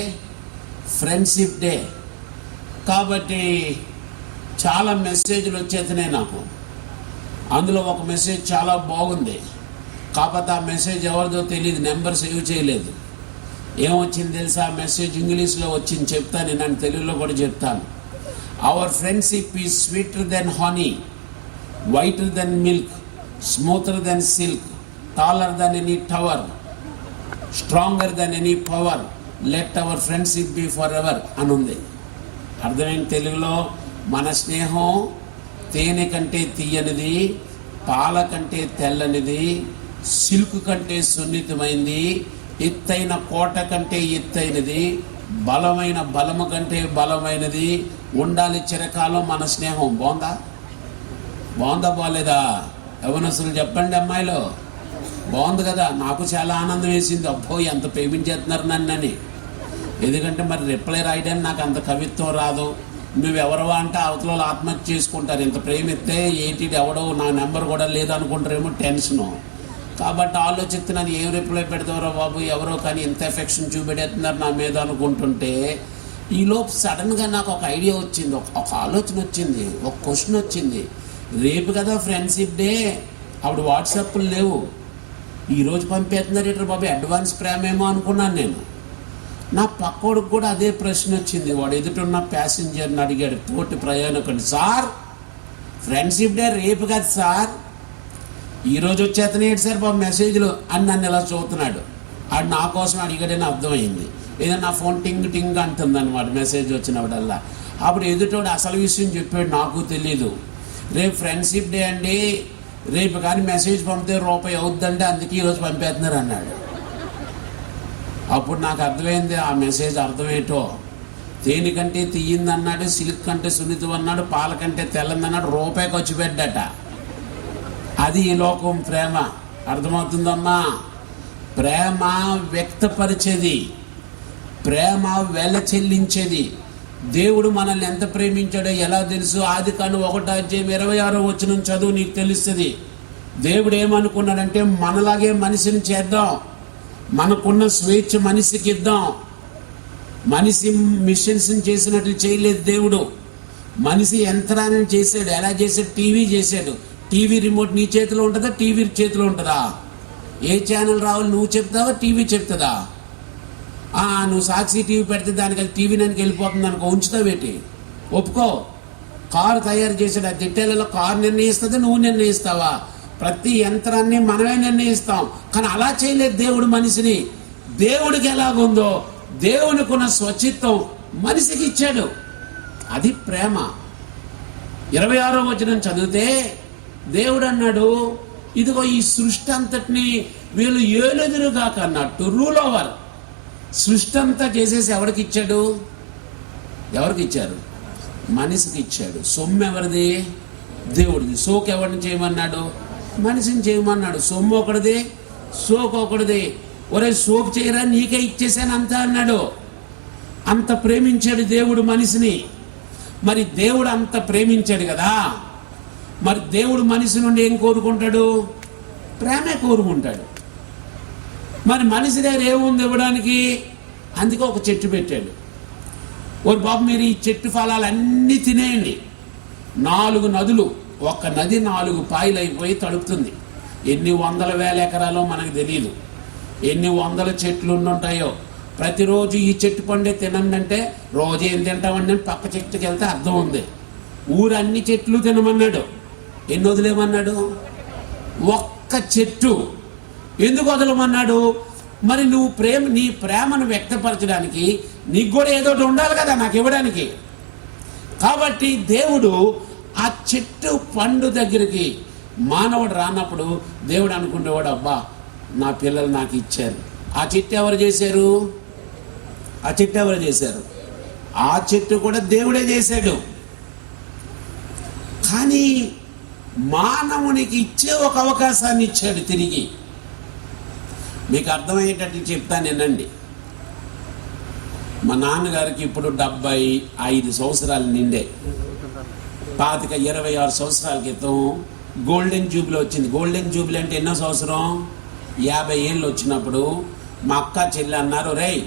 Friendship day. కాబట్టి చాలా మెసేజ్లు వచ్చేస్తున్నాయి నాకు. అందులో ఒక మెసేజ్ చాలా బాగుంది. కాకపోతే ఆ మెసేజ్ ఎవరిదో తెలియదు, నెంబర్ సేవ్ చేయలేదు. ఏమొచ్చింది తెలుసా? ఆ మెసేజ్ ఇంగ్లీష్లో వచ్చింది. చెప్తాను, నేను తెలుగులో కూడా చెప్తాను. Our friendship is sweeter than honey, whiter than milk, smoother than silk, taller than any tower, stronger than any power, let our friendship be forever అని ఉంది. అర్థమైన తెలుగులో, మన స్నేహం తేనె కంటే తీయనిది, పాల కంటే తెల్లనిది, సిల్క్ కంటే సున్నితమైంది, ఎత్తైన కోట కంటే ఎత్తైనది, బలమైన బలము కంటే బలమైనది, ఉండాలి చిరకాలం మన స్నేహం. బాగుందా? బాగుందా బాగలేదా? యవనస్తులు చెప్పండి అమ్మాయిలు. బాగుంది కదా? నాకు చాలా ఆనందం వేసింది. అబ్బో ఎంత ప్రేమించేస్తున్నారు నన్నని. ఎందుకంటే మరి రిప్లై రాయడానికి నాకు అంత కవిత్వం రాదు. నువ్వెవరవా అంటే అవతల ఆత్మహత్య చేసుకుంటారు. ఇంత ప్రేమిస్తే ఏంటి ఎవడో నా నెంబర్ కూడా లేదనుకుంటారేమో టెన్షను. కాబట్టి ఆలోచిస్తున్నాను, ఏం రిప్లై పెడతారో బాబు ఎవరో, కానీ ఇంత ఎఫెక్షన్ చూపెడుతున్నారు నా మీద అనుకుంటుంటే, ఈలోపు సడన్గా నాకు ఒక ఐడియా వచ్చింది, ఒక ఆలోచన వచ్చింది, ఒక క్వశ్చన్ వచ్చింది. రేపు కదా ఫ్రెండ్షిప్ డే, అప్పుడు వాట్సాప్లు లేవు. ఈరోజు పంపేస్తున్నారు ఇట్లా బాబు, అడ్వాన్స్ ప్రేమేమో అనుకున్నాను నేను. నా పక్కోడికి కూడా అదే ప్రశ్న వచ్చింది. వాడు ఎదుటిన్న ప్యాసింజర్ని అడిగాడు, తోటి ప్రయాణికుడిని, సార్ ఫ్రెండ్షిప్ డే రేపు కదా సార్, ఈరోజు వచ్చేతనేటి సార్ బాబు మెసేజ్లు అని నన్ను ఇలా చూస్తున్నాడు. ఆడు నా కోసం అడిగాడని అర్థమైంది. ఏదైనా నా ఫోన్ టింగ్ టింగ్ అంటుంది అనమాట మెసేజ్ వచ్చినప్పుడల్లా. అప్పుడు ఎదుటోడు అసలు విషయం చెప్పాడు, నాకు తెలీదు. రేపు ఫ్రెండ్షిప్ డే అండి, రేపు కానీ మెసేజ్ పంపితే రూపాయి అవుద్దంటే అందుకే ఈరోజు పంపేస్తున్నారు అన్నాడు. అప్పుడు నాకు అర్థమైంది ఆ మెసేజ్ అర్థమేటో. తేనెకంటే తీయింది అన్నాడు, సిల్క్ కంటే సున్నితం అన్నాడు, పాల కంటే తెల్లందన్నాడు, రూపాయి ఖర్చు పెట్టాట. అది ఈ లోకం ప్రేమ. అర్థమవుతుందమ్మా? ప్రేమ వ్యక్తపరిచేది, ప్రేమ వెల చెల్లించేది. దేవుడు మనల్ని ఎంత ప్రేమించాడో ఎలా తెలుసు? ఆదికాండం 1:26 చదువు, నీకు తెలుస్తుంది. దేవుడు ఏమనుకున్నాడంటే మనలాగే మనిషిని చేద్దాం, మనకున్న స్వేచ్ఛ మనిషికి ఇద్దాం. మనిషి మిషన్స్ని చేసినట్లు చేయలేదు దేవుడు. మనిషి యంత్రాన్ని చేశాడు. ఎలా చేశాడు? టీవీ చేశాడు. టీవీ రిమోట్ నీ చేతిలో ఉంటుందా? టీవీ చేతిలో ఉంటుందా? ఏ ఛానల్ రావాలి నువ్వు చెప్తావా, టీవీ చెప్తుందా? నువ్వు సాక్షి టీవీ పెడితే దానికి అది టీవీ దానికి వెళ్ళిపోతుంది అనుకో, ఉంచుతావేటి? ఒప్పుకో. కారు తయారు చేసాడు, ఆ తిట్టేలలో కారు నిర్ణయిస్తుంది, నువ్వు నిర్ణయిస్తావా? ప్రతి యంత్రాన్ని మనమే నిర్ణయిస్తాం. కానీ అలా చేయలేదు దేవుడు మనిషిని. దేవుడికి ఎలాగుందో దేవునికున్న స్వచిత్తం మనిషికి ఇచ్చాడు. అది ప్రేమ. 26వ వచనం చదివితే దేవుడు అన్నాడు, ఇదిగో ఈ సృష్టి అంతటిని వీళ్ళు ఏలెదురుగా కన్నట్టు రూల్ ఓవర్. సృష్టి అంతా చేసేసి ఎవరికి ఇచ్చాడు? ఎవరికి ఇచ్చారు? మనిషికి ఇచ్చాడు. సొమ్ము ఎవరిది? దేవుడిది. సోకు ఎవరిని చేయమన్నాడు? మనిషిని చేయమన్నాడు. సొమ్ము ఒకటిది, సోకు ఒకటిది. ఒరే సోకు చేయరా, నీకే ఇచ్చేసాను అంత అన్నాడు. అంత ప్రేమించాడు దేవుడు మనిషిని. మరి దేవుడు అంత ప్రేమించాడు కదా, మరి దేవుడు మనిషి నుండి ఏం కోరుకుంటాడు? ప్రేమే కోరుకుంటాడు. మరి మనిషి దగ్గర ఏముంది ఇవ్వడానికి? అందుకే ఒక చెట్టు పెట్టాడు. ఓ బాబు, మీరు ఈ చెట్టు ఫలాలన్నీ తినేయండి. 4 నదులు, ఒక్క నది 4 పాయలు అయిపోయి తడుపుతుంది. ఎన్ని వందల వేల ఎకరాలో మనకు తెలియదు, ఎన్ని వందల చెట్లు ఉంటాయో. ప్రతిరోజు ఈ చెట్టు పండే తినండి అంటే రోజు ఏం తింటామండి అని పక్క చెట్టుకి వెళ్తే అర్థం ఉంది. ఊరన్ని చెట్లు తినమన్నాడు. ఎన్ని వదిలేమన్నాడు? ఒక్క చెట్టు. ఎందుకు వదలమన్నాడు? మరి నువ్వు నీ ప్రేమను వ్యక్తపరచడానికి నీకు కూడా ఏదో ఉండాలి కదా నాకు ఇవ్వడానికి. కాబట్టి దేవుడు ఆ చెట్టు పండు దగ్గరికి మానవుడు రానప్పుడు దేవుడు అనుకునేవాడు, అబ్బా నా పిల్లలు నాకు ఇచ్చారు. ఆ చెట్టు ఎవరు చేశారు? ఆ చెట్టు ఎవరు చేశారు? ఆ చెట్టు కూడా దేవుడే చేశాడు. కానీ మానవునికి ఇచ్చే ఒక అవకాశాన్ని ఇచ్చాడు తిరిగి. మీకు అర్థమయ్యేటట్టు చెప్తాను వినండి. మా నాన్నగారికి ఇప్పుడు 75 సంవత్సరాలు నిండే. 26 సంవత్సరాల క్రితం గోల్డెన్ జూబ్లీ వచ్చింది. గోల్డెన్ జూబ్లీ అంటే ఎన్నో సంవత్సరం? 50 ఏళ్ళు వచ్చినప్పుడు మా అక్క చెల్లి అన్నారు, రేయ్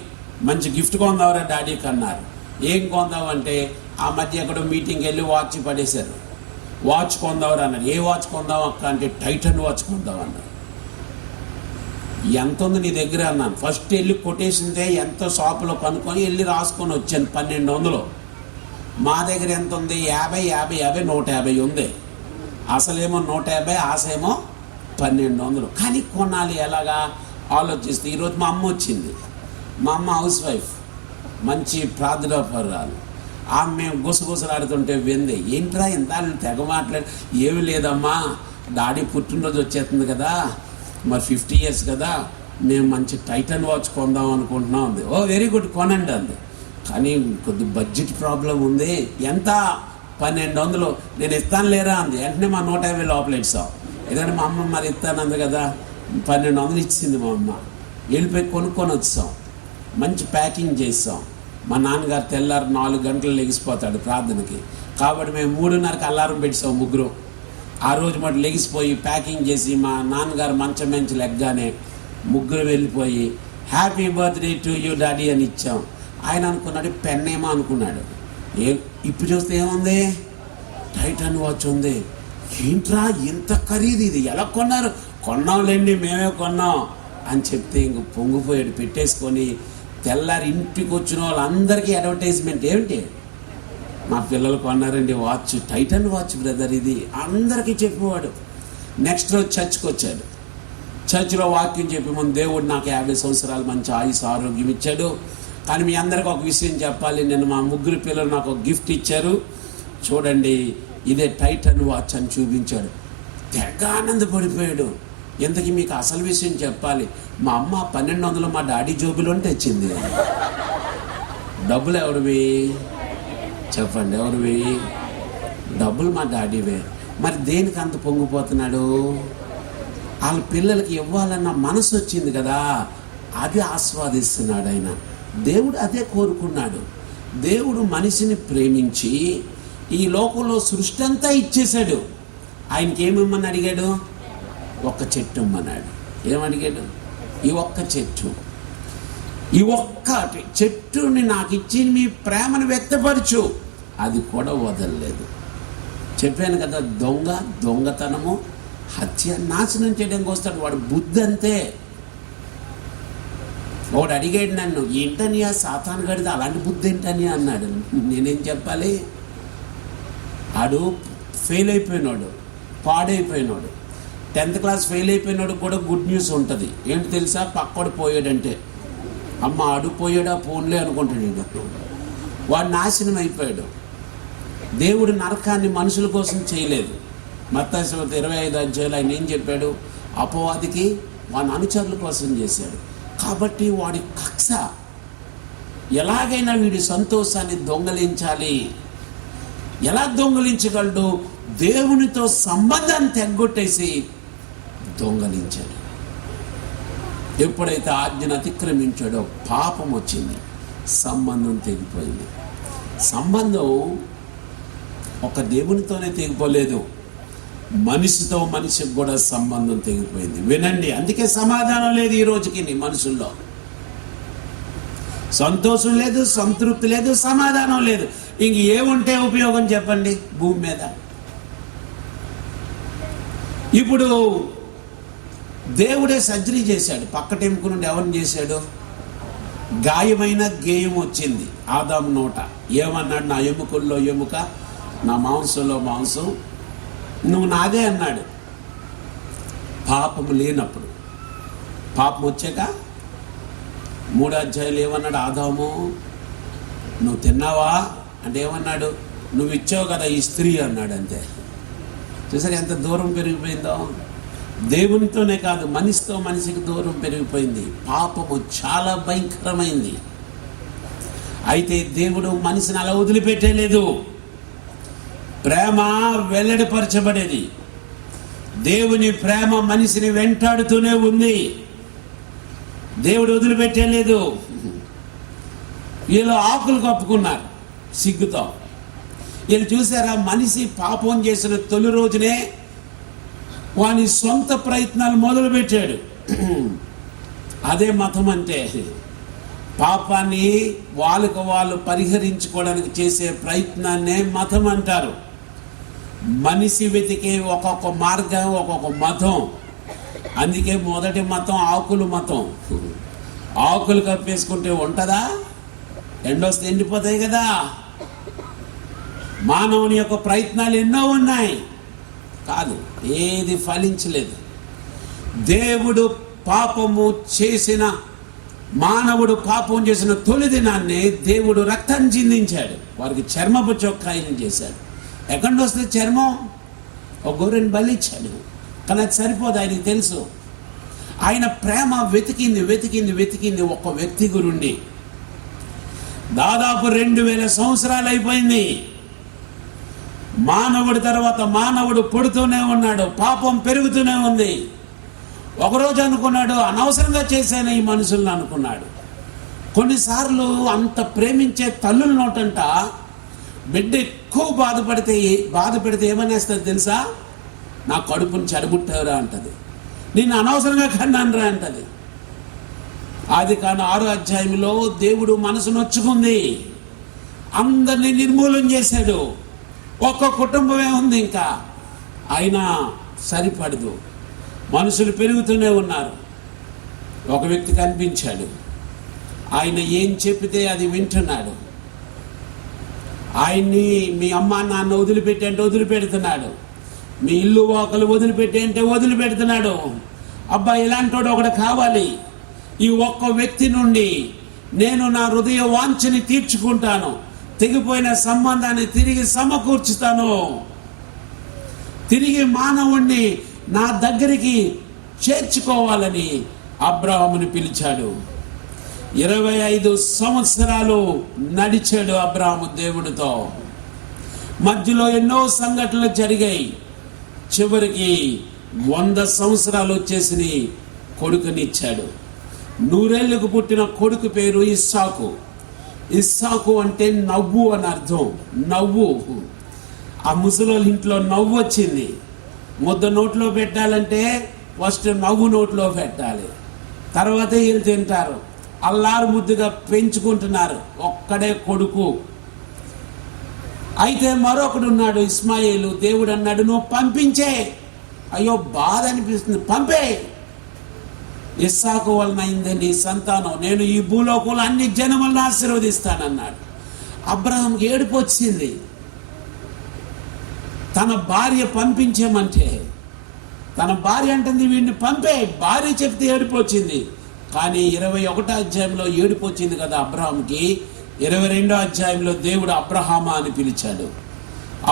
మంచి గిఫ్ట్ కొందావరా డాడీకి అన్నారు. ఏం కొందామంటే ఆ మధ్య ఎక్కడో మీటింగ్కి వెళ్ళి వాచ్ పడేశారు. వాచ్ కొందావరా అన్నారు. ఏ వాచ్ కొందాం అక్క అంటే టైటన్ వాచ్ కొందాం అన్నారు. ఎంత ఉంది నీ దగ్గర అన్నాను. ఫస్ట్ వెళ్ళి కొటేషన్తే ఎంతో షాపులో కనుక్కొని వెళ్ళి రాసుకొని వచ్చాను. 1200. మా దగ్గర ఎంత ఉంది? 50, 150 ఉంది. అసలేమో 150, ఆసేమో 1200. కానీ కొనాలి ఎలాగా ఆలోచిస్తే ఈరోజు మా అమ్మ వచ్చింది. మా అమ్మ హౌస్ వైఫ్, మంచి ప్రార్థనాపరురాలు. ఆమె మేము గుసగుసలాడుతుంటే వింది, ఏంట్రా ఇంత తెగ మాట్లాడి. ఏమి లేదమ్మా, డాడీ పుట్టినరోజు వచ్చేస్తుంది కదా, మరి 50 years కదా, మేము మంచి టైటన్ వాచ్ కొందాం అనుకుంటున్నాం అంది. ఓ వెరీ గుడ్, కొనండి అంది. కానీ కొద్ది బడ్జెట్ ప్రాబ్లం ఉంది. ఎంత? 1200. నేను ఇస్తాను లేరా అంది. వెంటనే మా 150 లోపల ఇస్తాం. ఎందుకంటే మా అమ్మ మరి ఇస్తానంది కదా. 1200 ఇచ్చింది మా అమ్మ. వెళ్ళిపోయి కొనుక్కొని వచ్చాం. మంచి ప్యాకింగ్ చేస్తాం. మా నాన్నగారు తెల్లారు 4 గంటలు లెగిసిపోతాడు ప్రార్థనకి. కాబట్టి మేము 3:30కి అలారం పెట్టాం ముగ్గురు. ఆ రోజు మాట లెగిసిపోయి ప్యాకింగ్ చేసి మా నాన్నగారు మంచం మంచి లెగ్గానే ముగ్గురు వెళ్ళిపోయి happy birthday to you daddy అని ఇచ్చాం. ఆయన అనుకున్నాడు పెన్నేమో అనుకున్నాడు. ఇప్పుడు చూస్తే ఏముంది? టైటన్ వాచ్ ఉంది. ఏంట్రా ఇంత ఖరీదు, ఇది ఎలా కొన్నారు? కొన్నాంలేండి, మేమే కొన్నాం అని చెప్తే ఇంక పొంగిపోయాడు. పెట్టేసుకొని తెల్లారి ఇంటికి వచ్చిన వాళ్ళందరికీ అడ్వర్టైజ్మెంట్. ఏమిటి? మా పిల్లలు కొన్నారండి వాచ్, టైటన్ వాచ్ బ్రదర్ ఇది అందరికీ చెప్పేవాడు. నెక్స్ట్ రోజు చర్చ్కి వచ్చాడు. చర్చ్లో వాక్యం చెప్పి ముందు, దేవుడు నాకు 50 సంవత్సరాలు మంచి ఆయుష్ ఆరోగ్యం ఇచ్చాడు. కానీ మీ అందరికీ ఒక విషయం చెప్పాలి, నేను మా ముగ్గురు పిల్లలు నాకు ఒక గిఫ్ట్ ఇచ్చారు, చూడండి ఇదే టైటన్ వాచ్ అని చూపించాడు. తెగ ఆనందపడిపోయాడు. ఇంతకీ మీకు అసలు విషయం చెప్పాలి, మా అమ్మ 1200 మా డాడీ జోబులో తెచ్చింది. డబ్బులు ఎవరివి చెప్పండి? ఎవరివి? డబ్బులు మా డాడీవే. మరి దేనికి అంత పొంగిపోతున్నాడు? వాళ్ళ పిల్లలకి ఇవ్వాలన్న మనసు వచ్చింది కదా, అది ఆస్వాదిస్తున్నాడు ఆయన. దేవుడు అదే కోరుకున్నాడు. దేవుడు మనిషిని ప్రేమించి ఈ లోకంలో సృష్టి అంతా ఇచ్చేశాడు. ఆయనకి ఏమిమ్మని అడిగాడు? ఒక్క చెట్టు ఇమ్మన్నాడు. ఏమడిగాడు? ఈ ఒక్క చెట్టు, ఈ ఒక్క చెట్టుని నాకు ఇచ్చి మీ ప్రేమను వ్యక్తపరచు. అది కూడా వదలలేదు. చెప్పాను కదా, దొంగతనము, హత్య, నాశనం చేయడానికి వస్తాడు వాడు. బుద్ధి అంతే. వాడు అడిగాడు నన్ను, ఏంటని ఆ సాతాను గడితే అలాంటి బుద్ధి ఏంటని అన్నాడు. నేనేం చెప్పాలి? ఆడు ఫెయిల్ అయిపోయినాడు, పాడైపోయినాడు. 10th క్లాస్ ఫెయిల్ అయిపోయినాడు కూడా గుడ్ న్యూస్ ఉంటుంది. ఏంటి తెలుసా? పక్కడు పోయాడంటే అమ్మ ఆడు పోయాడా పోన్లే అనుకుంటాడు. వాడు నాశనం అయిపోయాడు. దేవుడు నరకాన్ని మనుషుల కోసం చేయలేదు. మత్తయి 25 ఆయన ఏం చెప్పాడు? అపవాదికి వాని అనుచరుల కోసం చేశాడు. కాబట్టి వాడి కక్ష, ఎలాగైనా వీడి సంతోషాన్ని దొంగలించాలి. ఎలా దొంగలించగలడు? దేవునితో సంబంధాన్ని తెగ్గొట్టేసి దొంగలించాడు. ఎప్పుడైతే ఆజ్ఞను అతిక్రమించాడో పాపం వచ్చింది, సంబంధం తెగిపోయింది. సంబంధం ఒక దేవునితోనే తెగిపోలేదు, మనిషితో మనిషికి కూడా సంబంధం తెగిపోయింది. వినండి, అందుకే సమాధానం లేదు ఈ రోజుకి నీ మనుషుల్లో. సంతోషం లేదు, సంతృప్తి లేదు, సమాధానం లేదు. ఇంక ఏముంటే ఉపయోగం చెప్పండి భూమి మీద? ఇప్పుడు దేవుడే సర్జరీ చేశాడు. పక్కటెముక నుండి ఎవరిని చేశాడు? గాయమైన గేయం వచ్చింది ఆదాము నోట. ఏమన్నాడు? నా ఎముకల్లో ఎముక, నా మాంసంలో మాంసం, నువ్వు నాదే అన్నాడు. పాపము లేనప్పుడు, పాపం వచ్చాక 3 అధ్యాయులు ఏమన్నాడు? ఆదాము నువ్వు తిన్నావా అంటే ఏమన్నాడు? నువ్వు ఇచ్చావు కదా ఈ స్త్రీ అన్నాడు. అంతే. చూసారు ఎంత దూరం పెరిగిపోయిందో? దేవునితోనే కాదు, మనిషితో మనిషికి దూరం పెరిగిపోయింది. పాపము చాలా భయంకరమైంది. అయితే దేవుడు మనిషిని అలా వదిలిపెట్టలేదు. ప్రేమ వెల్లడిపరచబడేది. దేవుని ప్రేమ మనిషిని వెంటాడుతూనే ఉంది. దేవుడు వదిలిపెట్టలేదు. వీళ్ళు ఆకులు కప్పుకున్నారు సిగ్గుతో. వీళ్ళు చూసారా, మనిషి పాపం చేసిన తొలి రోజునే వాని సొంత ప్రయత్నాలు మొదలుపెట్టాడు. అదే మతం అంటే. పాపాన్ని వాళ్ళకు వాళ్ళు పరిహరించుకోవడానికి చేసే ప్రయత్నాన్నే మతం అంటారు. మనిషి వెతికే ఒక్కొక్క మార్గం, ఒక్కొక్క మతం. అందుకే మొదటి మతం ఆకులు మతం. ఆకులు కప్పేసుకుంటే ఉంటుందా? ఎండొస్తే ఎండిపోతాయి కదా. మానవుని యొక్క ప్రయత్నాలు ఎన్నో ఉన్నాయి, కాదు ఏది ఫలించలేదు. దేవుడు పాపము చేసిన మానవుడు పాపం చేసిన తొలి దినాన్ని దేవుడు రక్తం చిందించాడు. వారికి చర్మపు చొక్కాయిని చేశాడు. ఎక్కడి వస్తే చర్మం? ఒక గొర్రెని బలిచ్చాడు. కానీ అది సరిపోదు, ఆయనకి తెలుసు. ఆయన ప్రేమ వెతికింది వెతికింది వెతికింది ఒక్క వ్యక్తి గురుండి. దాదాపు 2000 సంవత్సరాలు అయిపోయింది. మానవుడి తర్వాత మానవుడు పుడుతూనే ఉన్నాడు, పాపం పెరుగుతూనే ఉంది. ఒకరోజు అనుకున్నాడు, అనవసరంగా చేశాను ఈ మనుషులను అనుకున్నాడు. కొన్నిసార్లు అంత ప్రేమించే తల్లుల నోటంట బిడ్డ ఎక్కువ బాధపెడితే ఏమనేస్తుంది తెలుసా? నా కడుపుని చెడగొట్టావురా అంటది. నేను అనవసరంగా కన్నానురా అంటది. ఆదికాండం 6వ అధ్యాయంలో దేవుడు మనసు నొచ్చుకుంది, అందరినీ నిర్మూలన చేశాడు. ఒక్క కుటుంబమే ఉంది ఇంకా, అయినా సరిపడదు. మనుషులు పెరుగుతూనే ఉన్నారు. ఒక వ్యక్తి కనిపించాడు. ఆయన ఏం చెప్పితే అది వింటున్నాడు. ఆయన్ని మీ అమ్మ నాన్న వదిలిపెట్టి అంటే వదిలిపెడుతున్నాడు. మీ ఇల్లు వాకలు వదిలిపెట్టి అంటే వదిలిపెడుతున్నాడు. అబ్బా, ఇలాంటి వాడు ఒకడు కావాలి. ఈ ఒక్క వ్యక్తి నుండి నేను నా హృదయ వాంఛని తీర్చుకుంటాను, తెగిపోయిన సంబంధాన్ని తిరిగి సమకూర్చుతాను, తిరిగి మానవుణ్ణి నా దగ్గరికి చేర్చుకోవాలని అబ్రాహాముని పిలిచాడు. 25 సంవత్సరాలు నడిచాడు అబ్రాహాము దేవుడితో. మధ్యలో ఎన్నో సంఘటనలు జరిగాయి. చివరికి 100 సంవత్సరాలు వచ్చేసి కొడుకునిచ్చాడు. 100 ఏళ్లకు పుట్టిన కొడుకు పేరు ఇస్సాకు. ఇస్సాకు అంటే నవ్వు అని అర్థం. నవ్వు. ఆ ముసలోళ్ళ ఇంట్లో నవ్వు వచ్చింది. ముద్ద నోట్లో పెట్టాలంటే ఫస్ట్ నవ్వు నోట్లో పెట్టాలి, తర్వాతే వీళ్ళు తింటారు. అల్లారు ముద్దుగా పెంచుకుంటున్నారు. ఒక్కడే కొడుకు. అయితే మరొకడు ఉన్నాడు, ఇస్మాయిలు. దేవుడు అన్నాడు, నువ్వు పంపించే. అయ్యో, బాధ అనిపిస్తుంది, పంపే. ఇస్సాకు వలన అయిందే నీ సంతానం, నేను ఈ భూలోకంలో అన్ని జనములను ఆశీర్వదిస్తానన్నాడు. అబ్రహాంకి ఏడుపు వచ్చింది. తన భార్య పంపించేమంటే, తన భార్య అంటుంది వీడిని పంపే. భార్య చెప్తే ఏడుపు వచ్చింది. కానీ 21వ అధ్యాయంలో ఏడుపు వచ్చింది కదా అబ్రహాంకి. 22వ అధ్యాయంలో దేవుడు అబ్రహామా అని పిలిచాడు.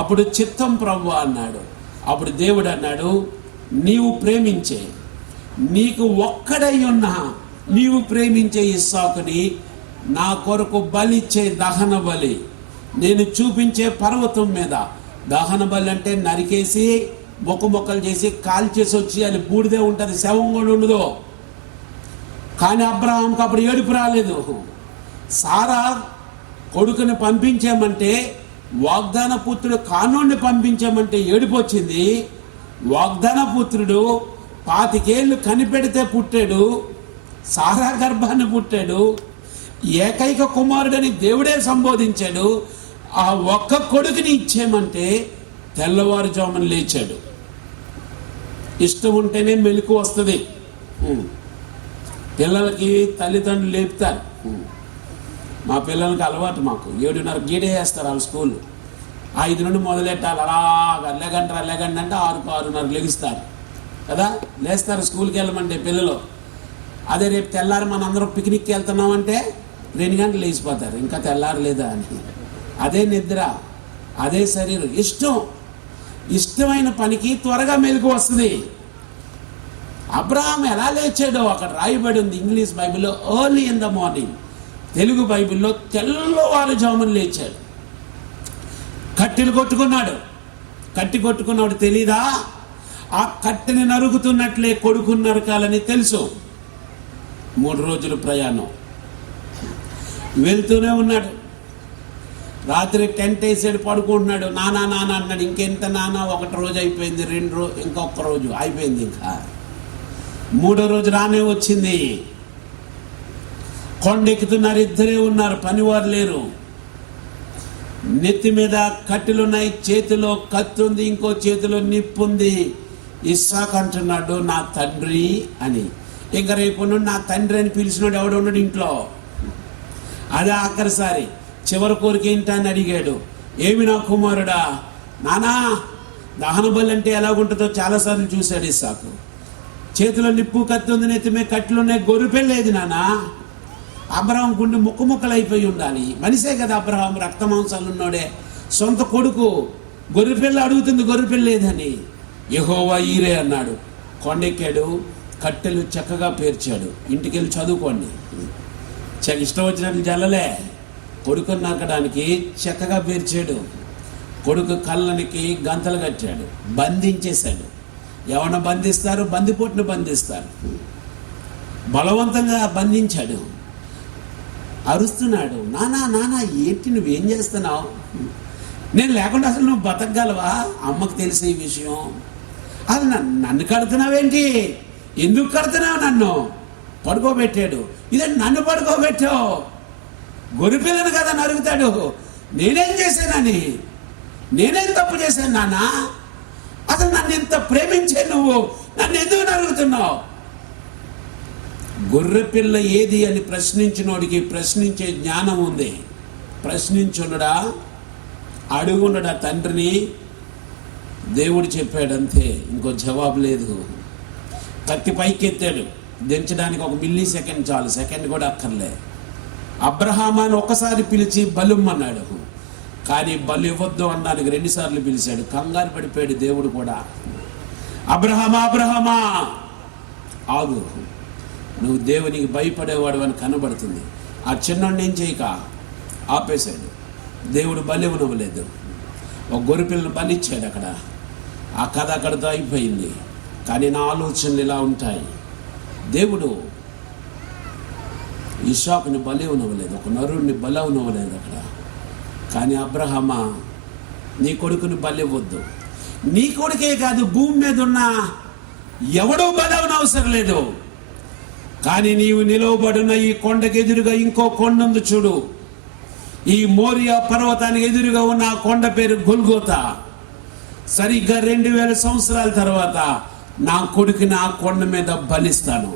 అప్పుడు చిత్తం ప్రభు అన్నాడు. అప్పుడు దేవుడు అన్నాడు, నీవు ప్రేమించే, నీకు ఒక్కడై ఉన్నా నీవు ప్రేమించే ఇస్సాకుని నా కొరకు బలిచ్చే, దహన బలి. నేను చూపించే పర్వతం మీద దహన బలి అంటే నరికేసి మొక్కలు చేసి కాల్చేసి వచ్చి అది బూడిదే ఉంటుంది, శవం కూడా ఉండదు. కానీ అబ్రహాంకి అప్పుడు ఏడుపు రాలేదు. సారా కొడుకుని పంపించామంటే, వాగ్దాన పుత్రుడు కానోడిని పంపించామంటే ఏడుపు వచ్చింది. వాగ్దాన పుత్రుడు, 25 ఏళ్ళు కనిపెడితే పుట్టాడు, సారా గర్భాన్ని పుట్టాడు, ఏకైక కుమారుడని దేవుడే సంబోధించాడు. ఆ ఒక్క కొడుకుని ఇచ్చేయమంటే తెల్లవారుజామున లేచాడు. ఇష్టం ఉంటేనే మెలకు వస్తుంది. పిల్లలకి తల్లిదండ్రులు లేపుతారు. మా పిల్లలకి అలవాటు, మాకు 7:30 గీడేస్తారు వాళ్ళ స్కూల్. 5 నుండి మొదలెట్టాలి. అలాగా లెగండి అంటే 6:30 లెగిస్తారు కదా, లేస్తారు స్కూల్కి వెళ్ళమంటే పిల్లలు. అదే రేపు తెల్లారి మన అందరం పిక్నిక్కి వెళ్తున్నామంటే 2 గంటలు లేచిపోతారు, ఇంకా తెల్లారు లేదా అని. అదే నిద్ర, అదే శరీరం. ఇష్టమైన పనికి త్వరగా మెలకు వస్తుంది. అబ్రహాం ఎలా లేచాడో అక్కడ రాయబడి ఉంది ఇంగ్లీష్ బైబిల్లో early in the morning, Telugu బైబిల్లో తెల్లవారుజామున లేచాడు. కట్టెలు కొట్టుకున్నాడు తెలీదా? ఆ కట్టెని నరుగుతున్నట్లే కొడుకుని నరకాలని తెలుసు. 3 రోజులు ప్రయాణం వెళ్తూనే ఉన్నాడు. రాత్రి టెంట్ వేసాడు, పడుకుంటున్నాడు. నానా అన్నాడు. ఇంకెంత నానా? 1 రోజు అయిపోయింది, 2 రోజు, ఇంకొక రోజు అయిపోయింది, ఇంకా 3వ రోజు రానే వచ్చింది. కొండెక్కుతున్నారు, ఇద్దరే ఉన్నారు, పనివారు లేరు. నెత్తి మీద కట్టెలున్నాయి, చేతిలో కత్తి ఉంది, ఇంకో చేతిలో నిప్పు ఉంది. ఇస్సాకు అంటున్నాడు నా తండ్రి అని. ఇంకా రేపు నుండి నా తండ్రి అని పిలిచినాడు ఎవడున్నాడు ఇంట్లో. అదే ఆఖరిసారి. చివరి కోరిక ఏంటి అని అడిగాడు. ఏమి నా కుమారుడా? నానా, దహన బలి అంటే ఎలాగుంటుందో చాలాసార్లు చూశాడు ఇస్సాకు. చేతిలో నిప్పు కత్తి ఉంది, నెత్తి మీద కట్టెలున్నాయి, గొర్రెపెళ్ళేది నానా. అబ్రహాం గుండె ముక్కలైపోయి ఉండాలి. మనిషే కదా అబ్రహాం, రక్త మాంసాలు ఉన్నాడే, సొంత కొడుకు. గొర్రెపిల్ల అడుగుతుంది, గొర్రెపిల్లేదని. యెహోవా ఈరే అన్నాడు. కొండెక్కాడు, కట్టెలు చక్కగా పేర్చాడు. ఇంటికి వెళ్ళి చదువుకోండి. ఇష్టం వచ్చినట్లు జల్లలే, కొడుకుని నరకడానికి చక్కగా పేర్చాడు. కొడుకు కళ్ళనికి గంతలు కట్టాడు, బంధించేశాడు. ఎవరిని బంధిస్తారు? బందిపోటును బంధిస్తారు. బలవంతంగా బంధించాడు. అరుస్తున్నాడు, నానా ఏంటి నువ్వేం చేస్తున్నావు? నేను లేకుండా అసలు నువ్వు బతకగలవా? అమ్మకు తెలిసే ఈ విషయం. అది నన్ను కడుతున్నావేంటి? ఎందుకు కడుతున్నావు నన్ను? పడుకోబెట్టాడు. ఇదే నన్ను పడుకోబెట్టావు. గొర్రెపిల్లను కదా నరుగుతాడు. నేనేం చేశానని? నేనేం తప్పు చేశాను నాన్న? అసలు నన్ను ఎంత ప్రేమించే నువ్వు నన్ను ఎందుకు నరుగుతున్నావు? గొర్రెపిల్ల ఏది అని ప్రశ్నించినోడికి ప్రశ్నించే జ్ఞానం ఉంది. ప్రశ్నించుండడా, అడుగుండడా తండ్రిని? దేవుడు చెప్పాడంతే, ఇంకో జవాబు లేదు. కత్తి పైకి ఎత్తాడు, దించడానికి 1 మిల్లీ సెకండ్ చాలు, సెకండ్ కూడా అక్కర్లే. అబ్రహామాని ఒకసారి పిలిచి బలుమ్మన్నాడు, కానీ బలు ఇవ్వద్దు అనడానికి 2 సార్లు పిలిచాడు. కంగారు పడిపోయాడు దేవుడు కూడా. అబ్రహమా ఆగు, నువ్వు దేవునికి భయపడేవాడు అని కనబడుతుంది. ఆ చిన్నోడిని ఏం చేయక ఆపేశాడు. దేవుడు బలి ఇవ్వలేదు. ఒక గొర్రెపిల్లను బలిచ్చాడు. అక్కడ ఆ కథ అక్కడితో అయిపోయింది. కానీ నా ఆలోచనలు ఇలా ఉంటాయి. దేవుడు ఇస్సాకుని బలి ఇవ్వలేదు, ఒక నరుడిని బలి ఇవ్వలేదు అక్కడ. కానీ అబ్రహమా, నీ కొడుకుని బలి ఇవ్వద్దు. నీ కొడుకే కాదు, భూమి మీద ఉన్న ఎవడో బలి అవసరం లేదు. కానీ నీవు నిలవబడిన ఈ కొండకి ఎదురుగా ఇంకో కొండ ఉంది చూడు. ఈ మోరియా పర్వతానికి ఎదురుగా ఉన్న ఆ కొండ పేరు గొల్గోతా. సరిగ్గా 2000 సంవత్సరాల తర్వాత నా కొడుకుని ఆ కొండ మీద బలిస్తాను.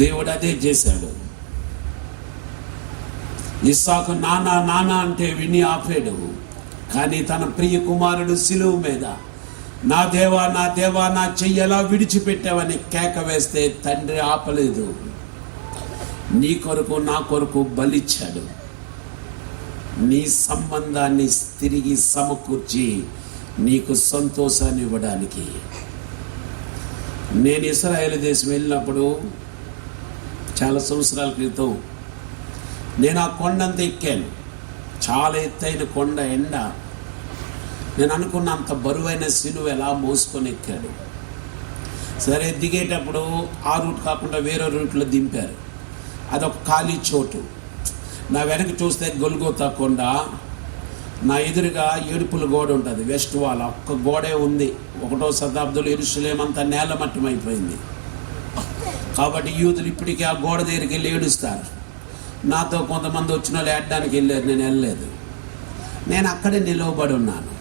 దేవుడు అదే చేశాడు. ఇస్సాకు నానా అంటే విని ఆపాడు. కానీ తన ప్రియ కుమారుడు శిలువ మీద నా దేవా నా చెయ్యలా విడిచిపెట్టావని కేక వేస్తే తండ్రి ఆపలేదు. నీ కొరకు నా కొరకు బలిచ్చాడు. నీ సంబంధాన్ని తిరిగి సమకూర్చి నీకు సంతోషాన్ని ఇవ్వడానికి. నేను ఇశ్రాయేలు దేశం వెళ్ళినప్పుడు చాలా సంవత్సరాల క్రితం నేను ఆ కొండంతా ఎక్కాను. చాలా ఎత్తైన కొండ, ఎండ. నేను అనుకున్న అంత బరువైన సిలువ ఎలా మోసుకొని ఎక్కాడు. సరే, దిగేటప్పుడు ఆ రూట్ కాకుండా వేరే రూట్లో దింపారు. అదొక ఖాళీ చోటు. నా వెనక చూస్తే గొల్గోతా కొండ, నా ఎదురుగా ఏడుపుల గోడ ఉంటుంది, వెస్ట్ వాల్. ఒక్క గోడే ఉంది. 1వ శతాబ్దంలో యెరూషలేము అంతా నేలమట్టమైపోయింది. కాబట్టి యూదులు ఇప్పటికీ ఆ గోడ దగ్గరికి వెళ్ళి ఏడుస్తారు. నాతో కొంతమంది వచ్చిన వాళ్ళు ఏడడానికి వెళ్ళారు, నేను వెళ్ళలేదు. నేను అక్కడే నిలవబడి ఉన్నాను.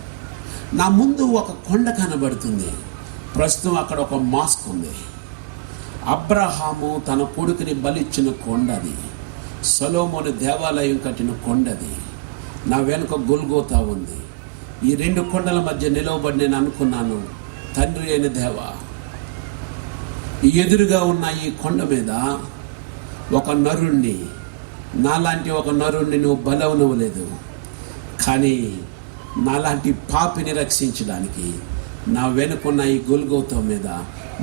నా ముందు ఒక కొండ కనబడుతుంది. ప్రస్తుతం అక్కడ ఒక మాస్క్ ఉంది. అబ్రహాము తన కొడుకుని బలిచ్చిన కొండది. సొలొమోను దేవాలయం కట్టిన కొండది. నా వెనుక గొల్గోతా ఉంది. ఈ 2 కొండల మధ్య నిలవబడి నేను అనుకున్నాను, తండ్రి అయిన దేవా, ఈ ఎదురుగా ఉన్న ఈ కొండ మీద ఒక నరుణ్ణి, నాలాంటి ఒక నరుణ్ణి నువ్వు బలవనవలేదు. కానీ నాలాంటి పాపిని రక్షించడానికి నా వెనుకున్న ఈ గొల్గోతా మీద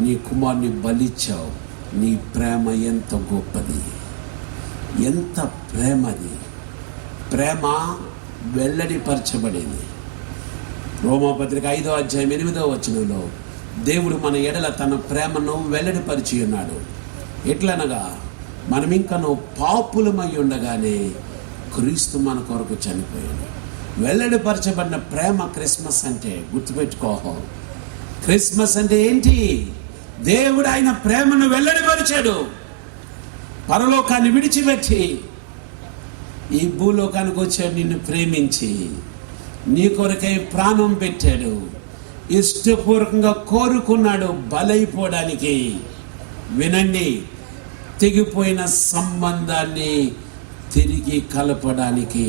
నీ కుమారుని బలిచ్చావు. నీ ప్రేమ ఎంత గొప్పది, ఎంత ప్రేమది. ప్రేమ వెల్లడిపరచబడింది. రోమాపత్రిక 5వ అధ్యాయం 8వ వచనంలో దేవుడు మన ఎడల తన ప్రేమను వెల్లడిపరిచి ఉన్నాడు. ఎట్లనగా మనం ఇంకను పాపులమై ఉండగానే క్రీస్తు మన కొరకు చనిపోయాడు. వెల్లడిపరచబడిన ప్రేమ క్రిస్మస్ అంటే. గుర్తుపెట్టుకో, క్రిస్మస్ అంటే ఏంటి? దేవుడు ఆయన ప్రేమను వెల్లడిపరిచాడు. పరలోకాన్ని విడిచిపెట్టి ఈ భూలోకానికి వచ్చాడు. నిన్ను ప్రేమించి నీ కొరకై ప్రాణం పెట్టాడు. ఇష్టపూర్వకంగా కోరుకున్నాడు బలైపోవడానికి. వినండి, తెగిపోయిన సంబంధాన్ని తిరిగి కలపడానికి.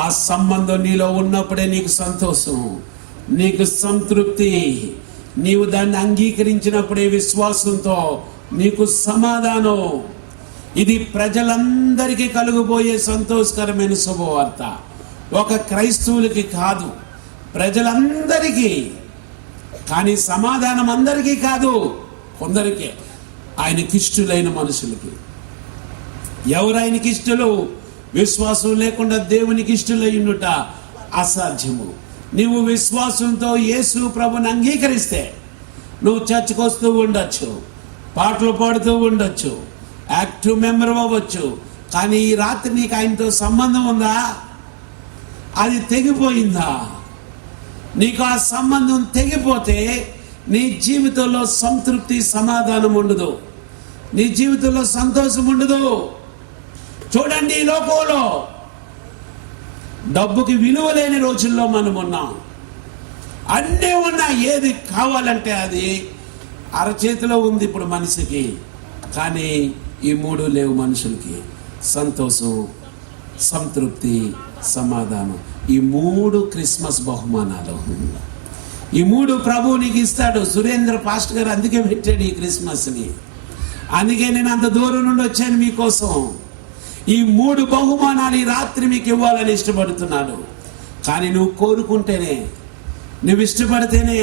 ఆ సంబంధం నీలో ఉన్నప్పుడే నీకు సంతోషం, నీకు సంతృప్తి. నీవు దాన్ని అంగీకరించినప్పుడే విశ్వాసంతో నీకు సమాధానం. ఇది ప్రజలందరికీ కలుగుబోయే సంతోషకరమైన శుభవార్త. ఒక క్రైస్తవులకి కాదు, ప్రజలందరికీ. కానీ సమాధానం అందరికీ కాదు, కొందరికే. ఆయనకి ఇష్టలైన మనుషులకి. ఎవరు ఆయనకి ఇష్టలు? విశ్వాసం లేకుండా దేవునికి ఇష్టలయ్యుండుట అసాధ్యము. నీవు విశ్వాసంతో యేసు ప్రభుని అంగీకరిస్తే నువ్వు చర్చికి వస్తూ ఉండొచ్చు, పాటలు పాడుతూ ఉండొచ్చు, యాక్టివ్ మెంబర్ అవ్వచ్చు. కానీ ఈ రాత్రి నీకు ఆయనతో సంబంధం ఉందా? అది తెగిపోయిందా? నీకు ఆ సంబంధం తెగిపోతే నీ జీవితంలో సంతృప్తి, సమాధానం ఉండదు. నీ జీవితంలో సంతోషం ఉండదు. చూడండి, ఈ లోకంలో డబ్బుకి విలువ లేని రోజుల్లో మనం ఉన్నాం. అన్నీ ఉన్నా, ఏది కావాలంటే అది అరచేతిలో ఉంది ఇప్పుడు మనిషికి. కానీ ఈ 3 లేవు మనుషులకి. సంతోషం, సంతృప్తి, సమాధానం. ఈ 3 క్రిస్మస్ బహుమానాలు. ఈ 3 ప్రభువు నీకు ఇస్తాడు. సురేంద్ర పాస్టర్ గారు అందుకే పెట్టాడు ఈ క్రిస్మస్ని. అందుకే నేను అంత దూరం నుండి వచ్చాను మీకోసం. ఈ 3 బహుమానాలు ఈ రాత్రి మీకు ఇవ్వాలని ఇష్టపడుతున్నాడు. కానీ నువ్వు కోరుకుంటేనే, నువ్వు ఇష్టపడితేనే.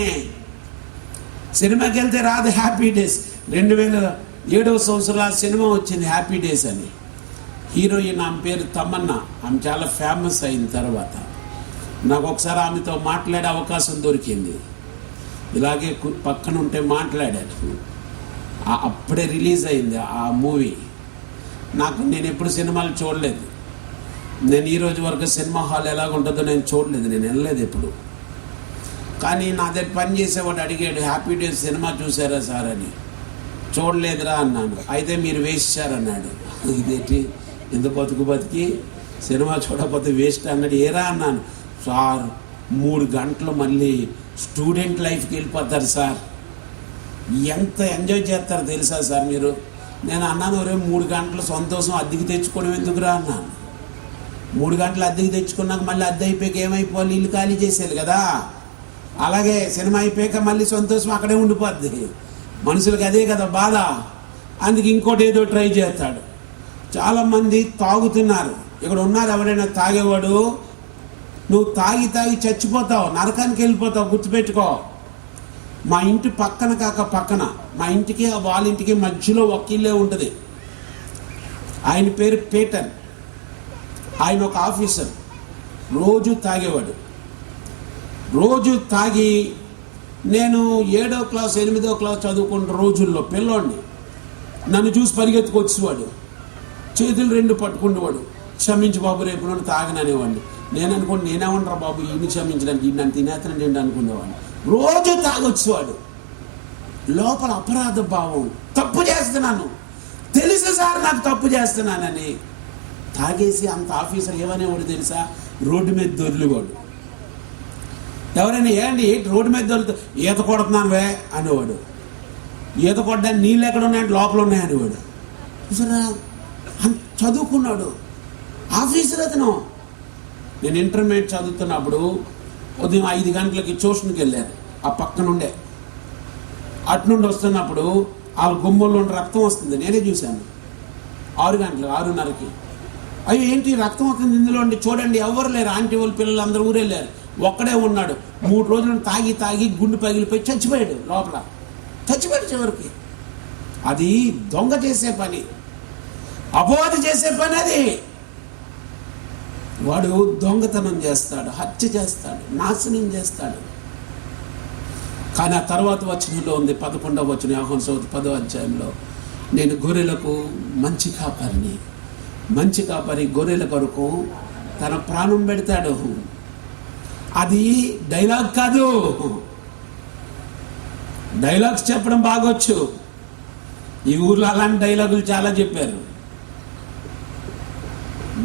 సినిమాకి వెళ్తే రాదు హ్యాపీ డేస్. 2007వ సంవత్సరంలో ఆ సినిమా వచ్చింది హ్యాపీ డేస్ అని. హీరోయిన్ ఆమె పేరు తమన్నా. ఆమె చాలా ఫేమస్ అయిన తర్వాత నాకు ఒకసారి ఆమెతో మాట్లాడే అవకాశం దొరికింది. ఇలాగే పక్కన ఉంటే మాట్లాడాను. అప్పుడే రిలీజ్ అయింది ఆ మూవీ. నేను ఎప్పుడు సినిమాలు చూడలేదు. నేను ఈరోజు వరకు సినిమా హాల్ ఎలాగుంటుందో నేను చూడలేదు, నేను వెళ్ళలేదు ఎప్పుడు. కానీ నా దగ్గర పని చేసేవాడు అడిగాడు, హ్యాపీ డేస్ సినిమా చూసారా సార్ అని. చూడలేదురా అన్నాను. అయితే మీరు వేసారన్నాడు. ఇదేంటి ఇంత బతికి సినిమా చూడకపోతే వేస్ట్ అన్నాడు. ఏరా అన్నాను. సార్ 3 గంటలు మళ్ళీ స్టూడెంట్ లైఫ్కి వెళ్ళిపోతారు సార్, ఎంత ఎంజాయ్ చేస్తారు తెలుసా సార్ మీరు. నేను అన్నాను, ఒరే 3 గంటలు సంతోషం అద్దెకి తెచ్చుకోవడం ఎందుకురా అన్నాను. 3 గంటలు అద్దెకి తెచ్చుకున్నాక మళ్ళీ అద్దె అయిపోయాక ఏమైపోవాలి, ఇల్లు ఖాళీ చేసేది కదా. అలాగే సినిమా అయిపోయాక మళ్ళీ సంతోషం అక్కడే ఉండిపోద్ది. మనుషులకి అదే కదా బాధ. అందుకు ఇంకోటి ఏదో ట్రై చేస్తాడు. చాలామంది తాగుతున్నారు. ఇక్కడ ఉన్నారు ఎవరైనా తాగేవాడు, నువ్వు తాగి చచ్చిపోతావు, నరకానికి వెళ్ళిపోతావు. గుర్తుపెట్టుకో. మా ఇంటి పక్కన కాక పక్కన, మా ఇంటికి వాళ్ళ ఇంటికి మధ్యలో ఒక ఇల్లే ఉంటుంది. ఆయన పేరు పీటర్. ఆయన ఒక ఆఫీసర్. రోజు తాగేవాడు. రోజు తాగి నేను 7వ క్లాస్ 8వ క్లాస్ చదువుకున్న రోజుల్లో పిల్లోడిని నన్ను చూసి పరిగెత్తుకొచ్చేవాడు. చేతులు 2 పట్టుకునేవాడు. క్షమించి బాబు, రేపు నన్ను తాగననేవాడిని. నేను అనుకోండి, నేనేమనరా బాబు ఈయన క్షమించడానికి, ఈ నన్ను తినేతనండి ఏంటి అనుకునేవాడు. రోజు తాగొచ్చేవాడు. లోపల అపరాధ భావం, తప్పు చేస్తున్నాను, తెలుసు సార్ నాకు తప్పు చేస్తున్నానని. తాగేసి అంత ఆఫీసర్ ఏమనేవాడు తెలుసా, రోడ్డు మీద దొర్లేవాడు. ఎవరైనా ఏంటి రోడ్డు మీద దొరికి ఈత కొడుతున్నాను వే అనేవాడు. ఈత కొట్టడానికి నీళ్ళు ఎక్కడ ఉన్నాయంటే లోపల ఉన్నాయనేవాడు. చూసారా, అంత చదువుకున్నాడు ఆఫీసర్ అతను. నేను ఇంటర్మీడియట్ చదువుతున్నప్పుడు ఉదయం 5 గంటలకి ట్యూషన్కి వెళ్ళాను. ఆ పక్కనుండే అటు నుండి వస్తున్నప్పుడు వాళ్ళ గుమ్మల్లో ఉండి రక్తం వస్తుంది, నేనే చూశాను. 6 గంటలు 6:30కి. అయ్యో ఏంటి రక్తం వస్తుంది ఇందులో అండి, చూడండి ఎవరు లేరు, ఆంటీ వాళ్ళు పిల్లలు అందరూ ఊరెళ్ళారు, ఒక్కడే ఉన్నాడు. 3 రోజులు తాగి గుండె పగిలిపోయి చచ్చిపోయాడు. లోపల చచ్చిపోయాడు చివరికి. అది దొంగ చేసే పని, అపవాది చేసే పని అది. వాడు దొంగతనం చేస్తాడు, హత్య చేస్తాడు, నాశనం చేస్తాడు. కానీ ఆ తర్వాత వచనంలో ఉంది, 11వ వచనం, యోహాను సువార్త 10వ అధ్యాయంలో, నేను గొర్రెలకు మంచి కాపరిని, మంచి కాపరి గొర్రెల కొరకు తన ప్రాణం పెడతాడు. అది డైలాగ్ కాదు. డైలాగ్స్ చెప్పడం బాగొచ్చు, ఈ ఊర్లో అలాంటి డైలాగులు చాలా చెప్పారు.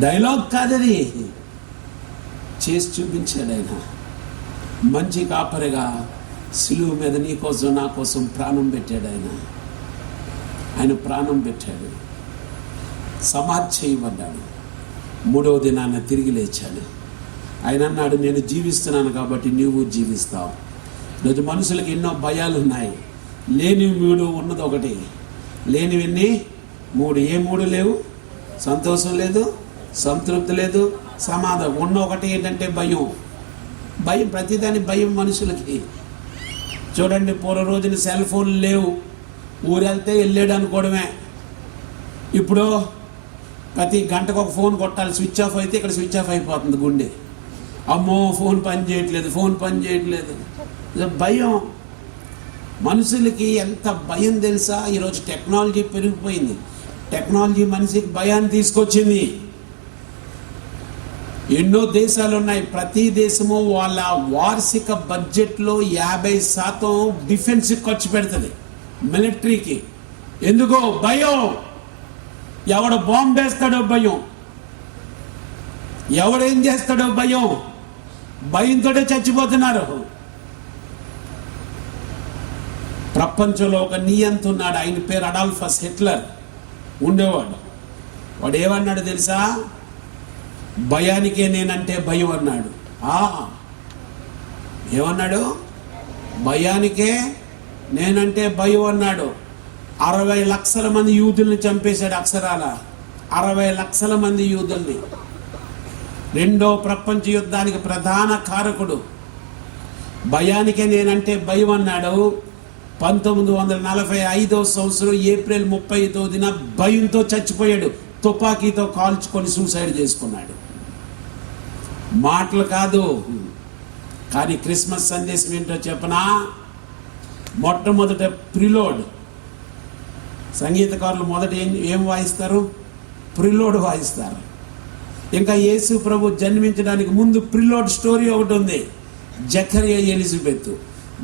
డైలాగ్ కాదది, చేసి చూపించాడు ఆయన. మంచి కాపరిగా సిలువ మీద నీ కోసం నా కోసం ప్రాణం పెట్టాడు ఆయన ప్రాణం పెట్టాడు. సమాధి చేయబడ్డాడు, 3వ దినాన తిరిగి లేచాడు. ఆయన అన్నాడు, నేను జీవిస్తున్నాను కాబట్టి నీవు జీవిస్తావు. ఈరోజు మనుషులకు ఎన్నో భయాలు ఉన్నాయి. లేని 3 ఉన్నది ఒకటి, లేనివన్నీ 3. ఏ 3 లేవు? సంతోషం లేదు, సంతృప్తి లేదు, సమాధానం. ఉన్న ఒకటి ఏంటంటే భయం. ప్రతిదాని భయం మనుషులకి. చూడండి, పూర్వ రోజున సెల్ ఫోన్లు లేవు, ఊరెళ్తే వెళ్ళాడు అనుకోవడమే. ఇప్పుడు ప్రతి గంటకు ఒక ఫోన్ కొట్టాలి, స్విచ్ ఆఫ్ అయితే ఇక్కడ స్విచ్ ఆఫ్ అయిపోతుంది గుండె. అమ్మో ఫోన్ పని చేయట్లేదు. భయం. మనుషులకి ఎంత భయం తెలుసా? ఈరోజు టెక్నాలజీ పెరిగిపోయింది. టెక్నాలజీ మనిషికి భయాన్ని తీసుకొచ్చింది. ఎన్నో దేశాలు ఉన్నాయి, ప్రతి దేశము వాళ్ళ వార్షిక బడ్జెట్లో 50% డిఫెన్స్కి ఖర్చు పెడుతుంది, మిలిటరీకి. ఎందుకో? భయం. ఎవడు బాంబు వేస్తాడో భయం, ఎవడేం చేస్తాడో భయం. భయంతోనే చచ్చిపోతున్నారు. ప్రపంచంలో ఒక నియంత ఉన్నాడు, ఆయన పేరు అడాల్ఫస్ హిట్లర్ ఉండేవాడు. వాడు ఏమన్నాడు తెలుసా? భయానికే నేనంటే భయం అన్నాడు. ఏమన్నాడు? భయానికే నేనంటే భయం అన్నాడు. 60 లక్షల మంది యూదుల్ని చంపేశాడు. అక్షరాల 60 లక్షల మంది యూదుల్ని. 2వ ప్రపంచ యుద్ధానికి ప్రధాన కారకుడు. భయానికే నేనంటే భయం అన్నాడు. 1945వ సంవత్సరం ఏప్రిల్ 30న భయంతో చచ్చిపోయాడు. తుపాకీతో కాల్చుకొని సూసైడ్ చేసుకున్నాడు. మాటలు కాదు. కానీ క్రిస్మస్ సందేశం ఏంటో చెప్పనా? మొట్టమొదట ప్రిలోడ్. సంగీతకారులు మొదట ఏం వాయిస్తారు? ప్రిలోడ్ వాయిస్తారు. ఇంకా యేసు ప్రభు జన్మించడానికి ముందు ప్రిలోడ్ స్టోరీ ఒకటి ఉంది. జకరియా ఎలిజబెత్.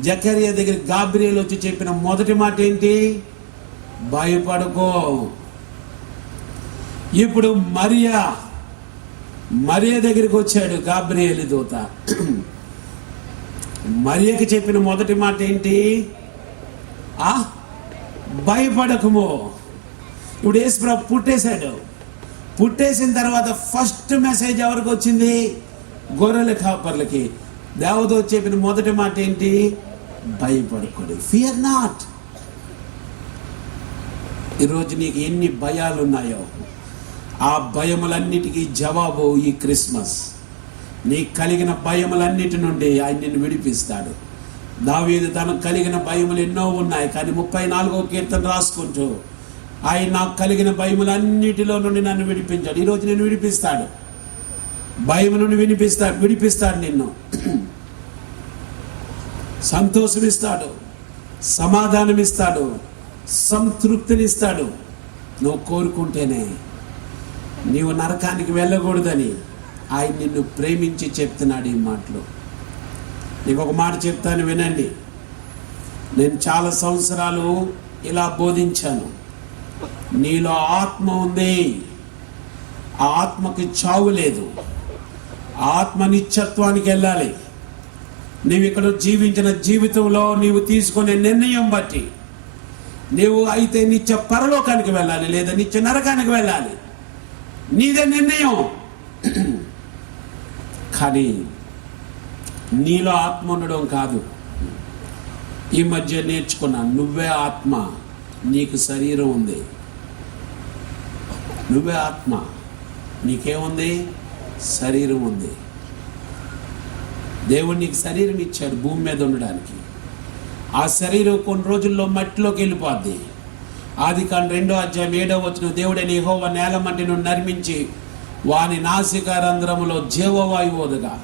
జకరియా దగ్గర గాబ్రియల్ వచ్చి చెప్పిన మొదటి మాట ఏంటి? భయపడుకో. ఇప్పుడు మరియా దగ్గరికి వచ్చాడు గాబ్రియల్ దూత. మరియకి చెప్పిన మొదటి మాట ఏంటి? భయపడకము. ఇప్పుడు యేసుప్రభు పుట్టేశాడు. పుట్టేసిన తర్వాత ఫస్ట్ మెసేజ్ ఎవరికి వచ్చింది? గొర్రెల కాపర్లకి. దేవదూత చెప్పిన మొదటి మాట ఏంటి? భయపడకూడదు. Fear not. ఈరోజు నీకు ఎన్ని భయాలు ఉన్నాయో, ఆ భయములన్నిటికీ జవాబు ఈ క్రిస్మస్. నీకు కలిగిన భయములన్నిటి నుండి ఆయన నిన్ను విడిపిస్తాడు. దావీదు తనకు కలిగిన భయములు ఎన్నో ఉన్నాయి, కానీ 34వ కీర్తన రాసుకుంటూ ఆయన నాకు కలిగిన భయములన్నిటిలో నుండి నన్ను విడిపించాడు. ఈరోజు నేను విడిపిస్తాడు. భయం నుండి విడిపిస్తాడు నిన్ను. సంతోషమిస్తాడు, సమాధానమిస్తాడు, సంతృప్తినిస్తాడు. నువ్వు కోరుకుంటేనే. నీవు నరకానికి వెళ్ళకూడదని ఆయన నిన్ను ప్రేమించి చెప్తున్నాడు ఈ మాటలు. నీకు ఒక మాట చెప్తాను, వినండి. నేను చాలా సంవత్సరాలు ఇలా బోధించాను. నీలో ఆత్మ ఉంది, ఆ ఆత్మకి చావు లేదు. ఆత్మ నిత్యత్వానికి వెళ్ళాలి. నీవు ఇక్కడ జీవించిన జీవితంలో నీవు తీసుకునే నిర్ణయం బట్టి నీవు అయితే నిత్య పరలోకానికి వెళ్ళాలి, లేదా నిత్య నరకానికి వెళ్ళాలి. నీదే నిర్ణయం. కానీ నీలో ఆత్మ ఉండడం కాదు. ఈ మధ్య నేర్చుకున్నాను, నువ్వే ఆత్మ, నీకు శరీరం ఉంది. నువ్వే ఆత్మ, నీకేముంది? శరీరం ఉంది. దేవుడు నీకు శరీరం ఇచ్చాడు భూమి మీద ఉండడానికి. ఆ శరీరం కొన్ని రోజుల్లో మట్టిలోకి వెళ్ళిపోద్ది. ఆదికాండం 2:7 దేవుడైన యెహోవా నేల మట్టిని నర్మించి వాని నాసిక రంధ్రములో జీవవాయువు వదగా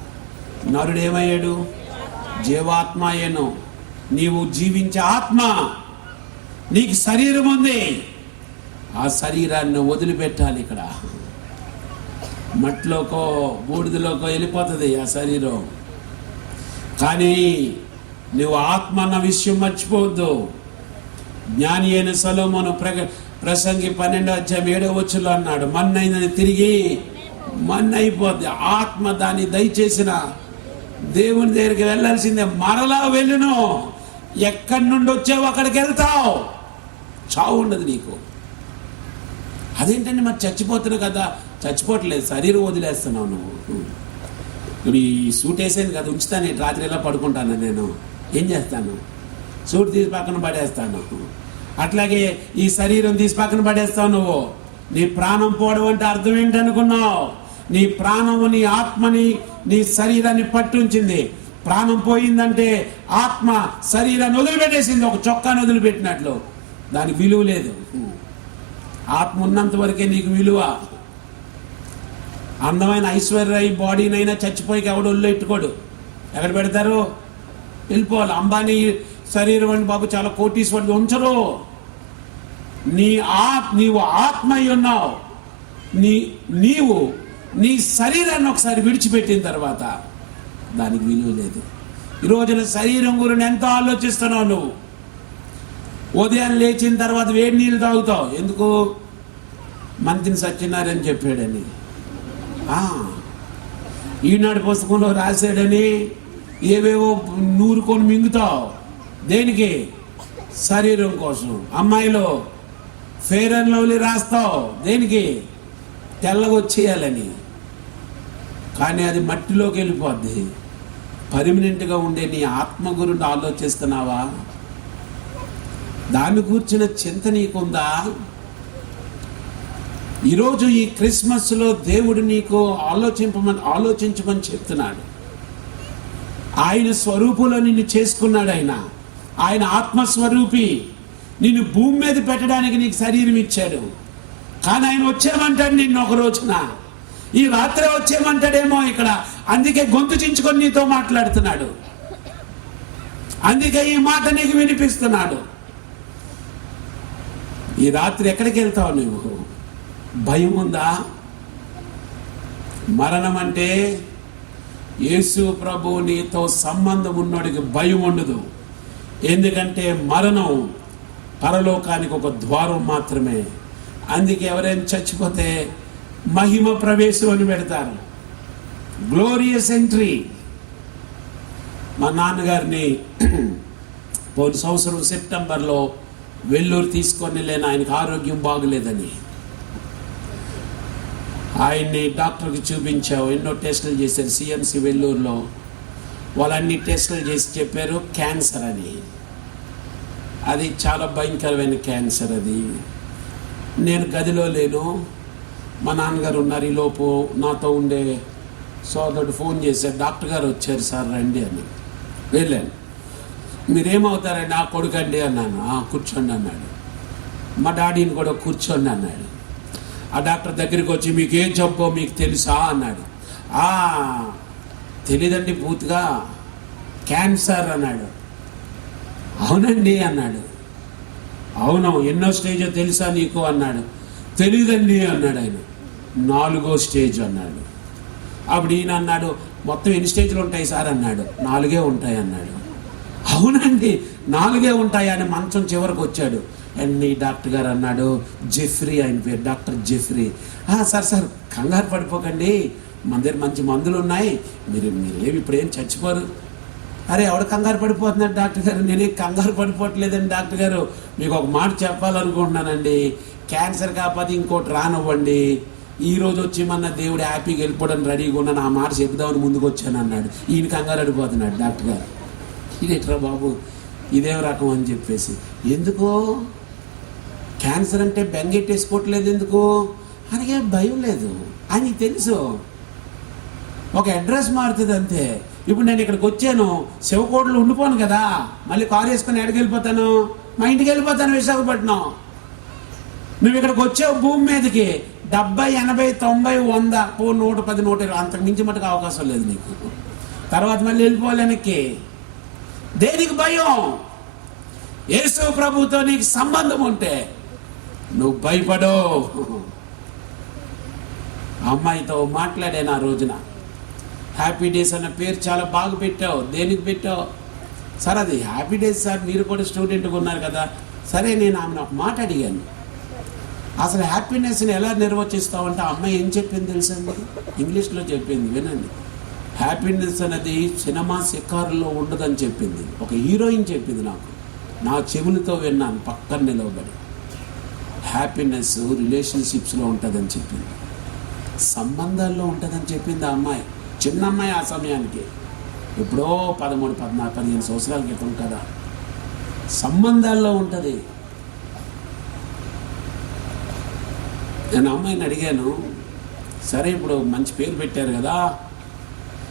నరుడేమయ్యాడు? జీవాత్మ అయ్యాను. నీవు జీవించే ఆత్మ, నీకు శరీరం ఉంది. ఆ శరీరాన్ని వదిలిపెట్టాలి. ఇక్కడ మట్టిలోకో బూడిదలోకో వెళ్ళిపోతుంది ఆ శరీరం. కానీ నువ్వు ఆత్మ అన్న విషయం మర్చిపోవద్దు. జ్ఞాని అయిన సొలొమోను ప్రసంగి 12:7 అన్నాడు, మన్నైనది తిరిగి మన్నైపోద్ది. ఆత్మ దాన్ని దయచేసిన దేవుని దగ్గరికి వెళ్ళాల్సిందే. మరలా వెళ్ళును. ఎక్కడి నుండి వచ్చావు అక్కడికి వెళ్తావు. చావు ఉండదు నీకు. అదేంటండి మరి చచ్చిపోతున్నావు కదా? చచ్చిపోవట్లేదు, శరీరం వదిలేస్తున్నావు నువ్వు. ఇప్పుడు ఈ సూట్ వేసాను కదా, ఉంచుతాను. రాత్రి ఎలా పడుకుంటాను నేను? ఏం చేస్తాను? సూట్ తీసి పక్కన పడేస్తాను. అట్లాగే ఈ శరీరం తీసి పక్కన పడేస్తావు నువ్వు. నీ ప్రాణం పోవడం అంటే అర్థం ఏంటనుకున్నావు? నీ ప్రాణము నీ ఆత్మని నీ శరీరాన్ని పట్టుంచింది. ప్రాణం పోయిందంటే ఆత్మ శరీరాన్ని వదిలిపెట్టేసింది, ఒక చొక్కాని వదిలిపెట్టినట్లు. దానికి విలువ లేదు. ఆత్మ ఉన్నంత వరకే నీకు విలువ. అందమైన ఐశ్వర్య బాడీనైనా చచ్చిపోయి ఎవడు ఒళ్ళు ఎట్టుకోడు. ఎక్కడ పెడతారు? వెళ్ళిపోవాలి. అంబానీ శరీరం అని బాబు చాలా కోటీశ్వరుడు ఉంచరు. నీవు ఆత్మ అయి ఉన్నావు. నీవు నీ శరీరాన్ని ఒకసారి విడిచిపెట్టిన తర్వాత దానికి విలువ లేదు. ఈ రోజున శరీరం గురించి ఎంతో ఆలోచిస్తున్నావు నువ్వు. ఉదయం లేచిన తర్వాత వేడి నీళ్ళు తాగుతావు. ఎందుకు? మంత్రి సత్యనారాయణ చెప్పాడని, ఈనాడు పుస్తకంలో రాశాడని ఏవేవో నూరుకొని మింగుతావు. దేనికి? శరీరం కోసం. అమ్మాయిలో ఫెయిర్ అండ్ లవ్లీ రాస్తావు. దేనికి? తెల్లగొచ్చేయాలని. కానీ అది మట్టిలోకి వెళ్ళిపోద్ది. పర్మనెంట్గా ఉండే నీ ఆత్మ గురించి ఆలోచిస్తున్నావా? దాన్ని కూర్చున్న చింత నీకుందా? ఈరోజు ఈ క్రిస్మస్లో దేవుడు నీకు ఆలోచించమని చెప్తున్నాడు. ఆయన స్వరూపంలో నిన్ను చేసుకున్నాడు. ఆయన ఆత్మస్వరూపి. నిన్ను భూమి మీద పెట్టడానికి నీకు శరీరం ఇచ్చాడు. కానీ ఆయన వచ్చేయమంటాడు నిన్ను ఒక రోజున. ఈ రాత్రి వచ్చేయమంటాడేమో ఇక్కడ. అందుకే గొంతు చించుకొని నీతో మాట్లాడుతున్నాడు. అందుకే ఈ మాట నీకు వినిపిస్తున్నాడు. ఈ రాత్రి ఎక్కడికి వెళ్తావు నువ్వు? భయం ఉందా? మరణం అంటే యేసు ప్రభు నీతో సంబంధం ఉన్నోడికి భయం ఉండదు. ఎందుకంటే మరణం పరలోకానికి ఒక ద్వారం మాత్రమే. అందుకే ఎవరైనా చచ్చిపోతే మహిమ ప్రవేశం అని పెడతారు, గ్లోరియస్ ఎంట్రీ. మా నాన్నగారిని పోయిన సంవత్సరం సెప్టెంబర్లో వెల్లూరు తీసుకొని లేని, ఆయనకు ఆరోగ్యం బాగులేదని ఆయన్ని డాక్టర్కి చూపించావు. ఎన్నో టెస్టులు చేశారు సిఎంసి వెల్లూరులో. వాళ్ళన్ని టెస్టులు చేసి చెప్పారు క్యాన్సర్ అని. అది చాలా భయంకరమైన క్యాన్సర్. అది నేను గదిలో లేను, మా నాన్నగారు ఉన్నారు. ఈలోపు నాతో ఉండే సోదరుడు ఫోన్ చేశారు, డాక్టర్ గారు వచ్చారు సార్ రండి అని. వెళ్ళాను. మీరేమవుతారండి? నా కొడుకండి అన్నాను. కూర్చోండి అన్నాడు. మా డాడీని కూడా కూర్చోండి అన్నాడు. ఆ డాక్టర్ దగ్గరికి వచ్చి మీకు ఏం జబ్బో మీకు తెలుసా అన్నాడు. తెలీదండి పూర్తిగా, క్యాన్సర్ అన్నాడు. అవునండి అన్నాడు. అవును, ఎన్నో స్టేజో తెలుసా నీకు అన్నాడు. తెలీదండి అన్నాడు ఆయన. 4వ స్టేజ్ అన్నాడు. అప్పుడు ఈయన అన్నాడు, మొత్తం ఎన్ని స్టేజ్లు ఉంటాయి సార్ అన్నాడు. 4 ఉంటాయి అన్నాడు. అవునండి 4 ఉంటాయి అని మంచం చివరికి వచ్చాడు. అండ్ ఈ డాక్టర్ గారు అన్నాడు, జెఫ్రీ ఆయన పేరు, డాక్టర్ జెఫ్రీ. సార్ కంగారు పడిపోకండి, మన దగ్గర మంచి మందులు ఉన్నాయి, మీరేమి ఇప్పుడేం చచ్చిపోరు. అరే ఎవడు కంగారు పడిపోతున్నాడు డాక్టర్ గారు? నేనేం కంగారు పడిపోవట్లేదండి డాక్టర్ గారు, మీకు ఒక మాట చెప్పాలనుకుంటున్నానండి. క్యాన్సర్ కాకపోతే ఇంకోటి రానివ్వండి, ఈ రోజు వచ్చి మన దేవుడు హ్యాపీగా వెళ్ళిపోవడానికి రెడీగా ఉన్నాను, ఆ మాట చెబుదామని ముందుకు వచ్చాను అన్నాడు. ఈయన కంగారు పడిపోతున్నాడు డాక్టర్ గారు. ఇదేట్రా బాబు, ఇదేం రకం అని చెప్పేసి. ఎందుకో క్యాన్సర్ అంటే బెంగెట్టేసుకోవట్లేదు ఎందుకు అనగా భయం లేదు, అని తెలుసు. ఒక అడ్రస్ మారుతుంది అంతే. ఇప్పుడు నేను ఇక్కడికి వచ్చాను, శివకోటలో ఉండిపోను కదా, మళ్ళీ కారు వేసుకొని ఎక్కడికి వెళ్ళిపోతాను? మా ఇంటికి వెళ్ళిపోతాను, విశాఖపట్నం. నువ్వు ఇక్కడికి వచ్చావు భూమి మీదకి, 70, 80, 90, 100, 110, 120, అంతకు మించి మటుకు అవకాశం లేదు నీకు. తర్వాత మళ్ళీ వెళ్ళిపోవాలి వెనక్కి. దేనికి భయం? యేసు ప్రభుతో నీకు సంబంధం ఉంటే నువ్వు భయపడో. అమ్మాయితో మాట్లాడాను ఆ రోజున. హ్యాపీ డేస్ అన్న పేరు చాలా బాగా పెట్టావు, దేనికి పెట్టావు? సార్ అది హ్యాపీ డేస్ సార్, మీరు కూడా స్టూడెంట్గా ఉన్నారు కదా. సరే, నేను ఆమెను ఒక మాట అడిగాను, అసలు హ్యాపీనెస్ని ఎలా నిర్వచిస్తావంటే ఆ అమ్మాయి ఏం చెప్పింది తెలుసండి? ఇంగ్లీష్లో చెప్పింది, వినండి. హ్యాపీనెస్ అనేది సినిమా శిఖారులో ఉండదని చెప్పింది. ఒక హీరోయిన్ చెప్పింది నాకు, నా చెవులతో విన్నాను పక్కన నిలవబడి. హ్యాపీనెస్ రిలేషన్షిప్స్లో ఉంటుందని చెప్పింది, సంబంధాల్లో ఉంటుందని చెప్పింది ఆ అమ్మాయి. చిన్న అమ్మాయి ఆ సమయానికి, ఎప్పుడో 13, 14, 15 సంవత్సరాల క్రితం కదా. సంబంధాల్లో ఉంటుంది. నేను అమ్మాయిని అడిగాను, సరే ఇప్పుడు మంచి పేరు పెట్టారు కదా,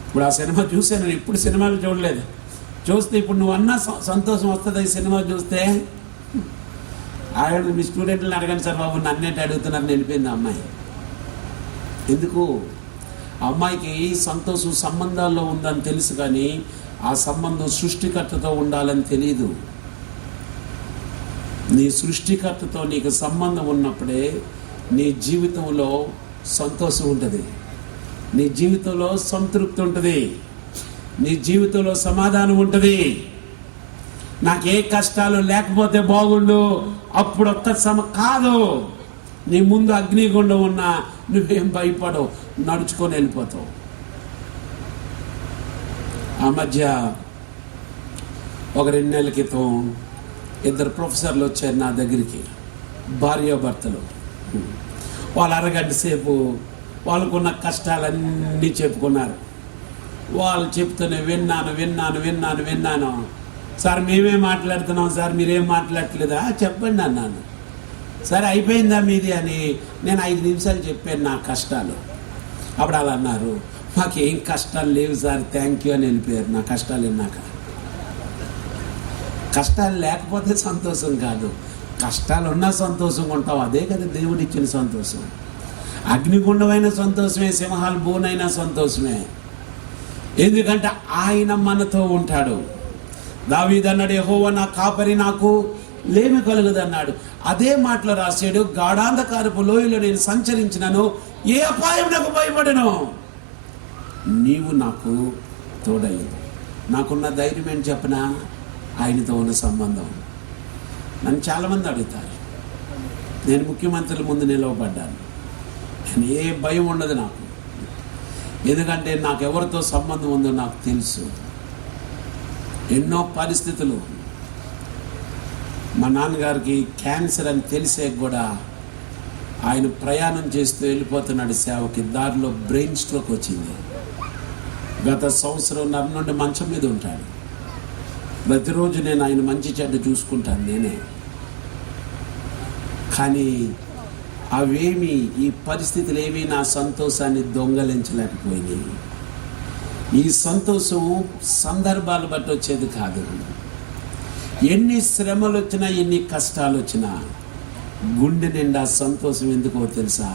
ఇప్పుడు ఆ సినిమా చూసాను, నేను ఇప్పుడు సినిమాలు చూడలేదు, చూస్తే ఇప్పుడు నువ్వు అన్నా సంతోషం వస్తుంది ఈ సినిమా చూస్తే. మీ స్టూడెంట్లను అడగండి సార్ బాబు, నన్నేంటి అడుగుతున్నారని వెళ్ళిపోయింది ఆ అమ్మాయి. ఎందుకు? అమ్మాయికి సంతోషం సంబంధాల్లో ఉందని తెలుసు, కానీ ఆ సంబంధం సృష్టికర్తతో ఉండాలని తెలియదు. నీ సృష్టికర్తతో నీకు సంబంధం ఉన్నప్పుడే నీ జీవితంలో సంతోషం ఉంటుంది, నీ జీవితంలో సంతృప్తి ఉంటుంది, నీ జీవితంలో సమాధానం ఉంటుంది. నాకే కష్టాలు లేకపోతే బాగుండు, అప్పుడు ఒక్క కాదు. నీ ముందు అగ్నిగుండం ఉన్నా నువ్వేం భయపడవు, నడుచుకొని వెళ్ళిపోతావు. ఆ మధ్య ఒక 2 నెలల క్రితం 2 ప్రొఫెసర్లు వచ్చారు నా దగ్గరికి, భార్యాభర్తలు. వాళ్ళు అరగంట సేపు వాళ్ళకున్న కష్టాలన్నీ చెప్పుకున్నారు. వాళ్ళు చెప్తూనే విన్నాను. సార్ మేమే మాట్లాడుతున్నాం సార్, మీరేం మాట్లాడట్లేదా? చెప్పండి అన్నాను. సరే అయిపోయిందా మీది అని నేను 5 నిమిషాలు చెప్పాను నా కష్టాలు. అప్పుడు అలా అన్నారు, మాకేం కష్టాలు లేవు సార్, థ్యాంక్ యూ అని వెళ్ళిపోయారు. నా కష్టాలు విన్నాక. కష్టాలు లేకపోతే సంతోషం కాదు, కష్టాలు ఉన్నా సంతోషంగా ఉంటావు. అదే కదా దేవుడిచ్చిన సంతోషం. అగ్నిగుండమైన సంతోషమే, సింహాలు బోనైనా సంతోషమే. ఎందుకంటే ఆయన మనతో ఉంటాడు. దావీదు అన్నాడు, యెహోవా నా కాపరి, నాకు లేమి కలుగదు అన్నాడు. అదే మాటలో రాశాడు, గాఢాంధకారపు లోయలో నేను సంచరించినను ఏ అపాయం నాకు భయపడను, నీవు నాకు తోడయ్యింది. నాకున్న ధైర్యం ఏంటి చెప్పనా? ఆయనతో ఉన్న సంబంధం. నన్ను చాలామంది అడుగుతారు, నేను ముఖ్యమంత్రుల ముందు నిలవబడ్డాను, నేను ఏ భయం ఉండదు నాకు, ఎందుకంటే నాకు ఎవరితో సంబంధం ఉందో నాకు తెలుసు. ఎన్నో పరిస్థితులు, మా నాన్నగారికి క్యాన్సర్ అని తెలిసే కూడా ఆయన ప్రయాణం చేస్తూ వెళ్ళిపోతున్నాడు సేవకి. దారిలో బ్రెయిన్ స్ట్రోక్ వచ్చింది. గత 1.5 సంవత్సరం నుండి మంచం మీద ఉంటాడు. ప్రతిరోజు నేను ఆయన మంచి చెడ్డ చూసుకుంటాను నేనే. కానీ అవేమి, ఈ పరిస్థితులు ఏమీ నా సంతోషాన్ని దొంగలించలేకపోయినాయి. ఈ సంతోషం సందర్భాలు బట్టి వచ్చేది కాదు. ఎన్ని శ్రమలు వచ్చినా, ఎన్ని కష్టాలు వచ్చినా గుండె నిండా సంతోషం ఎందుకో తెలుసా?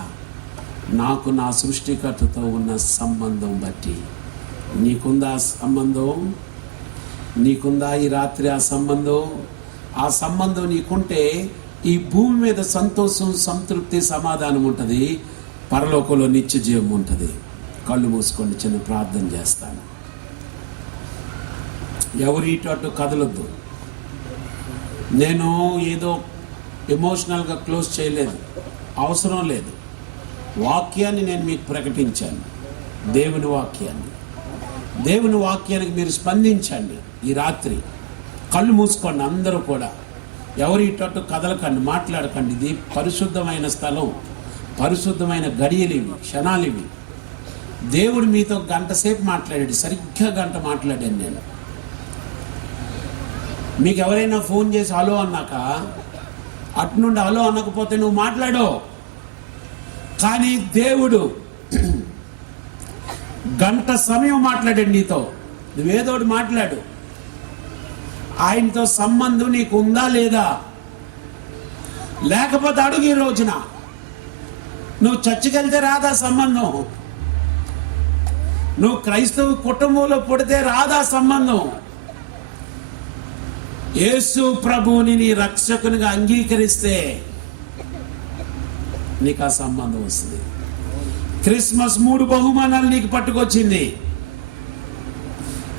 నాకు నా సృష్టికర్తతో ఉన్న సంబంధం బట్టి. నీకుందా సంబంధం? నీకుందా ఈ రాత్రి ఆ సంబంధం? ఆ సంబంధం నీకుంటే ఈ భూమి మీద సంతోషం, సంతృప్తి, సమాధానం ఉంటుంది, పరలోకంలో నిత్య జీవం ఉంటుంది. కళ్ళు మూసుకోండి, చిన్న ప్రార్థన చేస్తాను. ఎవరు ఇటు అటు కదలొద్దు. నేను ఏదో ఎమోషనల్గా క్లోజ్ చేయలేదు, అవసరం లేదు. వాక్యాన్ని నేను మీకు ప్రకటించాను, దేవుని వాక్యాన్ని. దేవుని వాక్యానికి మీరు స్పందించండి. ఈ రాత్రి కళ్ళు మూసుకోండి అందరూ కూడా. ఎవరు ఇటు కదలకండి, మాట్లాడకండి. ఇది పరిశుద్ధమైన స్థలం, పరిశుద్ధమైన గడియలు ఇవి, క్షణాలు ఇవి. దేవుడు మీతో గంట సేపు మాట్లాడాడు, సరిగ్గా గంట మాట్లాడాను నేను. మీకు ఎవరైనా ఫోన్ చేసి హలో అన్నాక అటు నుండి హలో అనకపోతే నువ్వు మాట్లాడో. కానీ దేవుడు గంట సమయం మాట్లాడాడు నీతో. నువ్వేదోటి మాట్లాడు. ఆయనతో సంబంధం నీకు ఉందా లేదా? లేకపోతే అడుగు. ఈ రోజున నువ్వు చర్చికి వెళ్తే రాదా సంబంధం? నువ్వు క్రైస్తవ కుటుంబంలో పుడితే రాదా సంబంధం? యేసు ప్రభువుని నీ రక్షకునిగా అంగీకరిస్తే నీకు ఆ సంబంధం వస్తుంది. క్రిస్మస్ 3 బహుమానాలు నీకు పట్టుకొచ్చింది.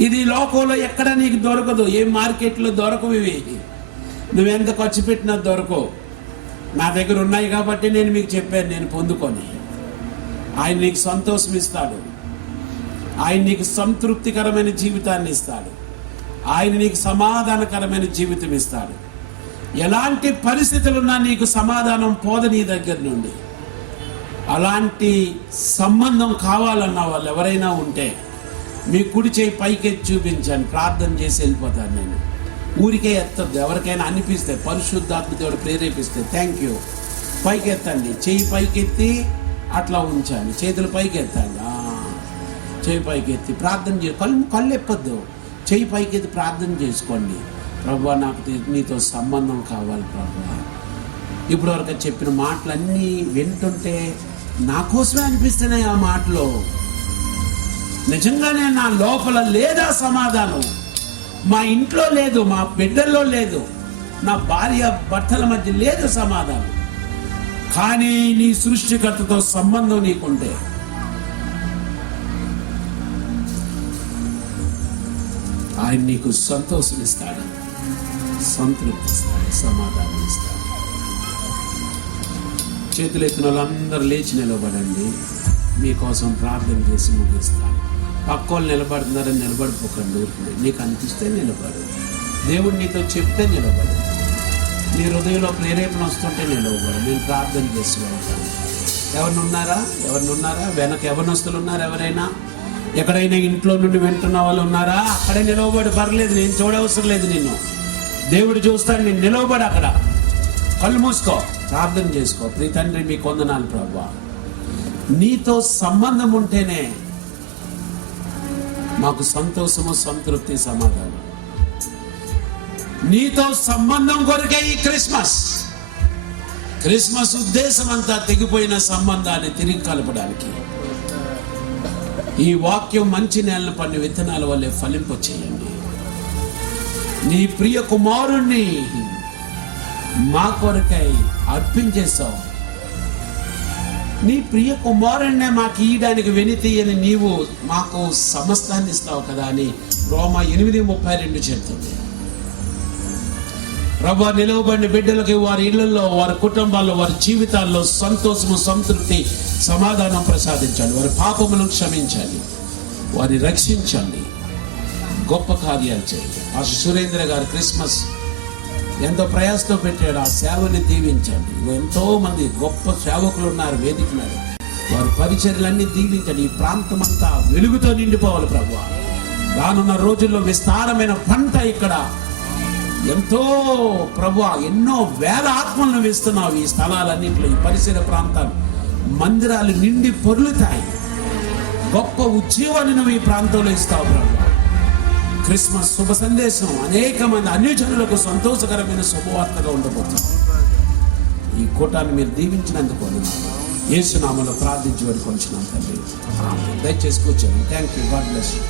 ఇది లోకంలో ఎక్కడ నీకు దొరకదు. ఏ మార్కెట్లో దొరకవు ఇవి. నువ్వెంత ఖర్చు పెట్టినా దొరకవు. నా దగ్గర ఉన్నాయి కాబట్టి నేను మీకు చెప్పాను. నేను పొందుకొని ఆయన నీకు సంతోషం ఇస్తాడు. ఆయన నీకు సంతృప్తికరమైన జీవితాన్ని ఇస్తాడు. ఆయన నీకు సమాధానకరమైన జీవితం ఇస్తాడు. ఎలాంటి పరిస్థితులున్నా నీకు సమాధానం పోదు నీ దగ్గర నుండి. అలాంటి సంబంధం కావాలన్న వాళ్ళు ఎవరైనా ఉంటే మీ కుడి చేయి పైకెత్తి చూపించండి, ప్రార్థన చేసి వెళ్ళిపోతాను నేను. ఊరికే ఎత్తద్దు. ఎవరికైనా అనిపిస్తే, పరిశుద్ధాత్మ దేవుడు ప్రేరేపిస్తే థ్యాంక్ యూ, పైకెత్తండి. చెయ్యి పైకెత్తి అట్లా ఉంచండి. చేతులు పైకెత్తండి. చెయ్యి పైకెత్తి ప్రార్థన కళ్ళు ఎప్పొద్దు. చెయ్యి పైకెత్తి ప్రార్థన చేసుకోండి. ప్రభువా, నాకు నీతో సంబంధం కావాలి ప్రభువా. ఇప్పుడు వరకు చెప్పిన మాటలన్నీ వింటుంటే నా కోసమే అనిపిస్తున్నాయి. ఆ మాటలో నిజంగానే నా లోపల లేదా సమాధానం? మా ఇంట్లో లేదు, మా బిడ్డల్లో లేదు, నా భార్య భర్తల మధ్య లేదు సమాధానం. కానీ నీ సృష్టికర్తతో సంబంధం నీకుంటే ఆయన నీకు సంతోషం ఇస్తాడు, సంతృప్తి ఇస్తాడు, సమాధానం ఇస్తాడు. చేతులు ఎత్తిన వాళ్ళందరూ లేచి నిలబడండి. మీకోసం ప్రార్థన చేసి ముగిస్తాను. పక్కోళ్ళు నిలబడుతున్నారని నిలబడిపోకండి. ఊరికి నీకు అనిపిస్తే నిలబడు. దేవుడు నీతో చెప్తే నిలబడు. నీ హృదయంలో ప్రేరేపణ వస్తుంటే నిలబడు. నేను ప్రార్థన చేసి వెళ్తాను. ఎవరినున్నారా? వెనక యవనస్తులు ఉన్నారు? ఎవరైనా ఎక్కడైనా ఇంట్లో నుండి వింటున్న వాళ్ళు ఉన్నారా? అక్కడే నిలవబడి, పర్లేదు, నేను చూడవసరం లేదు. నిన్ను దేవుడు చూస్తాడు. నేను నిలవబడి అక్కడ కళ్ళు మూసుకో, ప్రార్థన చేసుకో. ప్రియ తండ్రి, మీ వందనాలు ప్రభువా. నీతో సంబంధం ఉంటేనే మాకు సంతోషము, సంతృప్తి, సమాధానం. నీతో సంబంధం కొరకే ఈ క్రిస్మస్ ఉద్దేశం అంతా తెగిపోయిన సంబంధాన్ని తిరిగి కలపడానికి ఈ వాక్యం మంచి నేలను పడిన విత్తనాల వల్లే ఫలింప చేయండి. నీ ప్రియ కుమారుణ్ణి మా కొరకై అర్పించేశావు. నీ ప్రియ కుమారుణ్ణే మాకు ఇయ్యడానికి వెనితీయని నీవు మాకు సమస్తాన్ని ఇస్తావు కదా అని రోమా 8:32 చెప్తుంది. ప్రభువా, నిలవబడిన బిడ్డలకి వారి ఇళ్లలో, వారి కుటుంబాల్లో, వారి జీవితాల్లో సంతోషము, సంతృప్తి, సమాధానం ప్రసాదించండి. వారి పాపములను క్షమించండి, వారిని రక్షించండి, గొప్ప కార్యాలు చేయండి. సురేంద్ర గారు క్రిస్మస్ ఎంతో ప్రయాసతో పెట్టాడు. ఆ సేవని దీవించండి. ఎంతో మంది గొప్ప సేవకులు ఉన్నారు వేదిక మీద. వారి పరిచర్యలన్నీ దీవించండి. ఈ ప్రాంతం అంతా వెలుగుతో నిండిపోవాలి ప్రభువా. రానున్న రోజుల్లో విస్తారమైన పంట ఇక్కడ ఎంతో ప్రభువా, ఎన్నో వేల ఆత్మలను వేస్తున్నావు. ఈ స్థలాలన్నింటిలో, ఈ పరిసర ప్రాంతాలు, మందిరాలు నిండి పొర్లుతాయి. గొప్ప ఉద్యోగాన్ని నువ్వు ఈ ప్రాంతంలో ఇస్తావు ప్రభువా. క్రిస్మస్ శుభ సందేశం అనేక మంది అన్యజనులకు సంతోషకరమైన శుభవార్తగా ఉండబోతుంది. ఈ కూటాన్ని మీరు దీవించినందుకు యేసు నామములో ప్రార్థించి వేడుకొంచున్నాం తండ్రి. దయచేసి కూర్చోండి. Thank you. God bless you.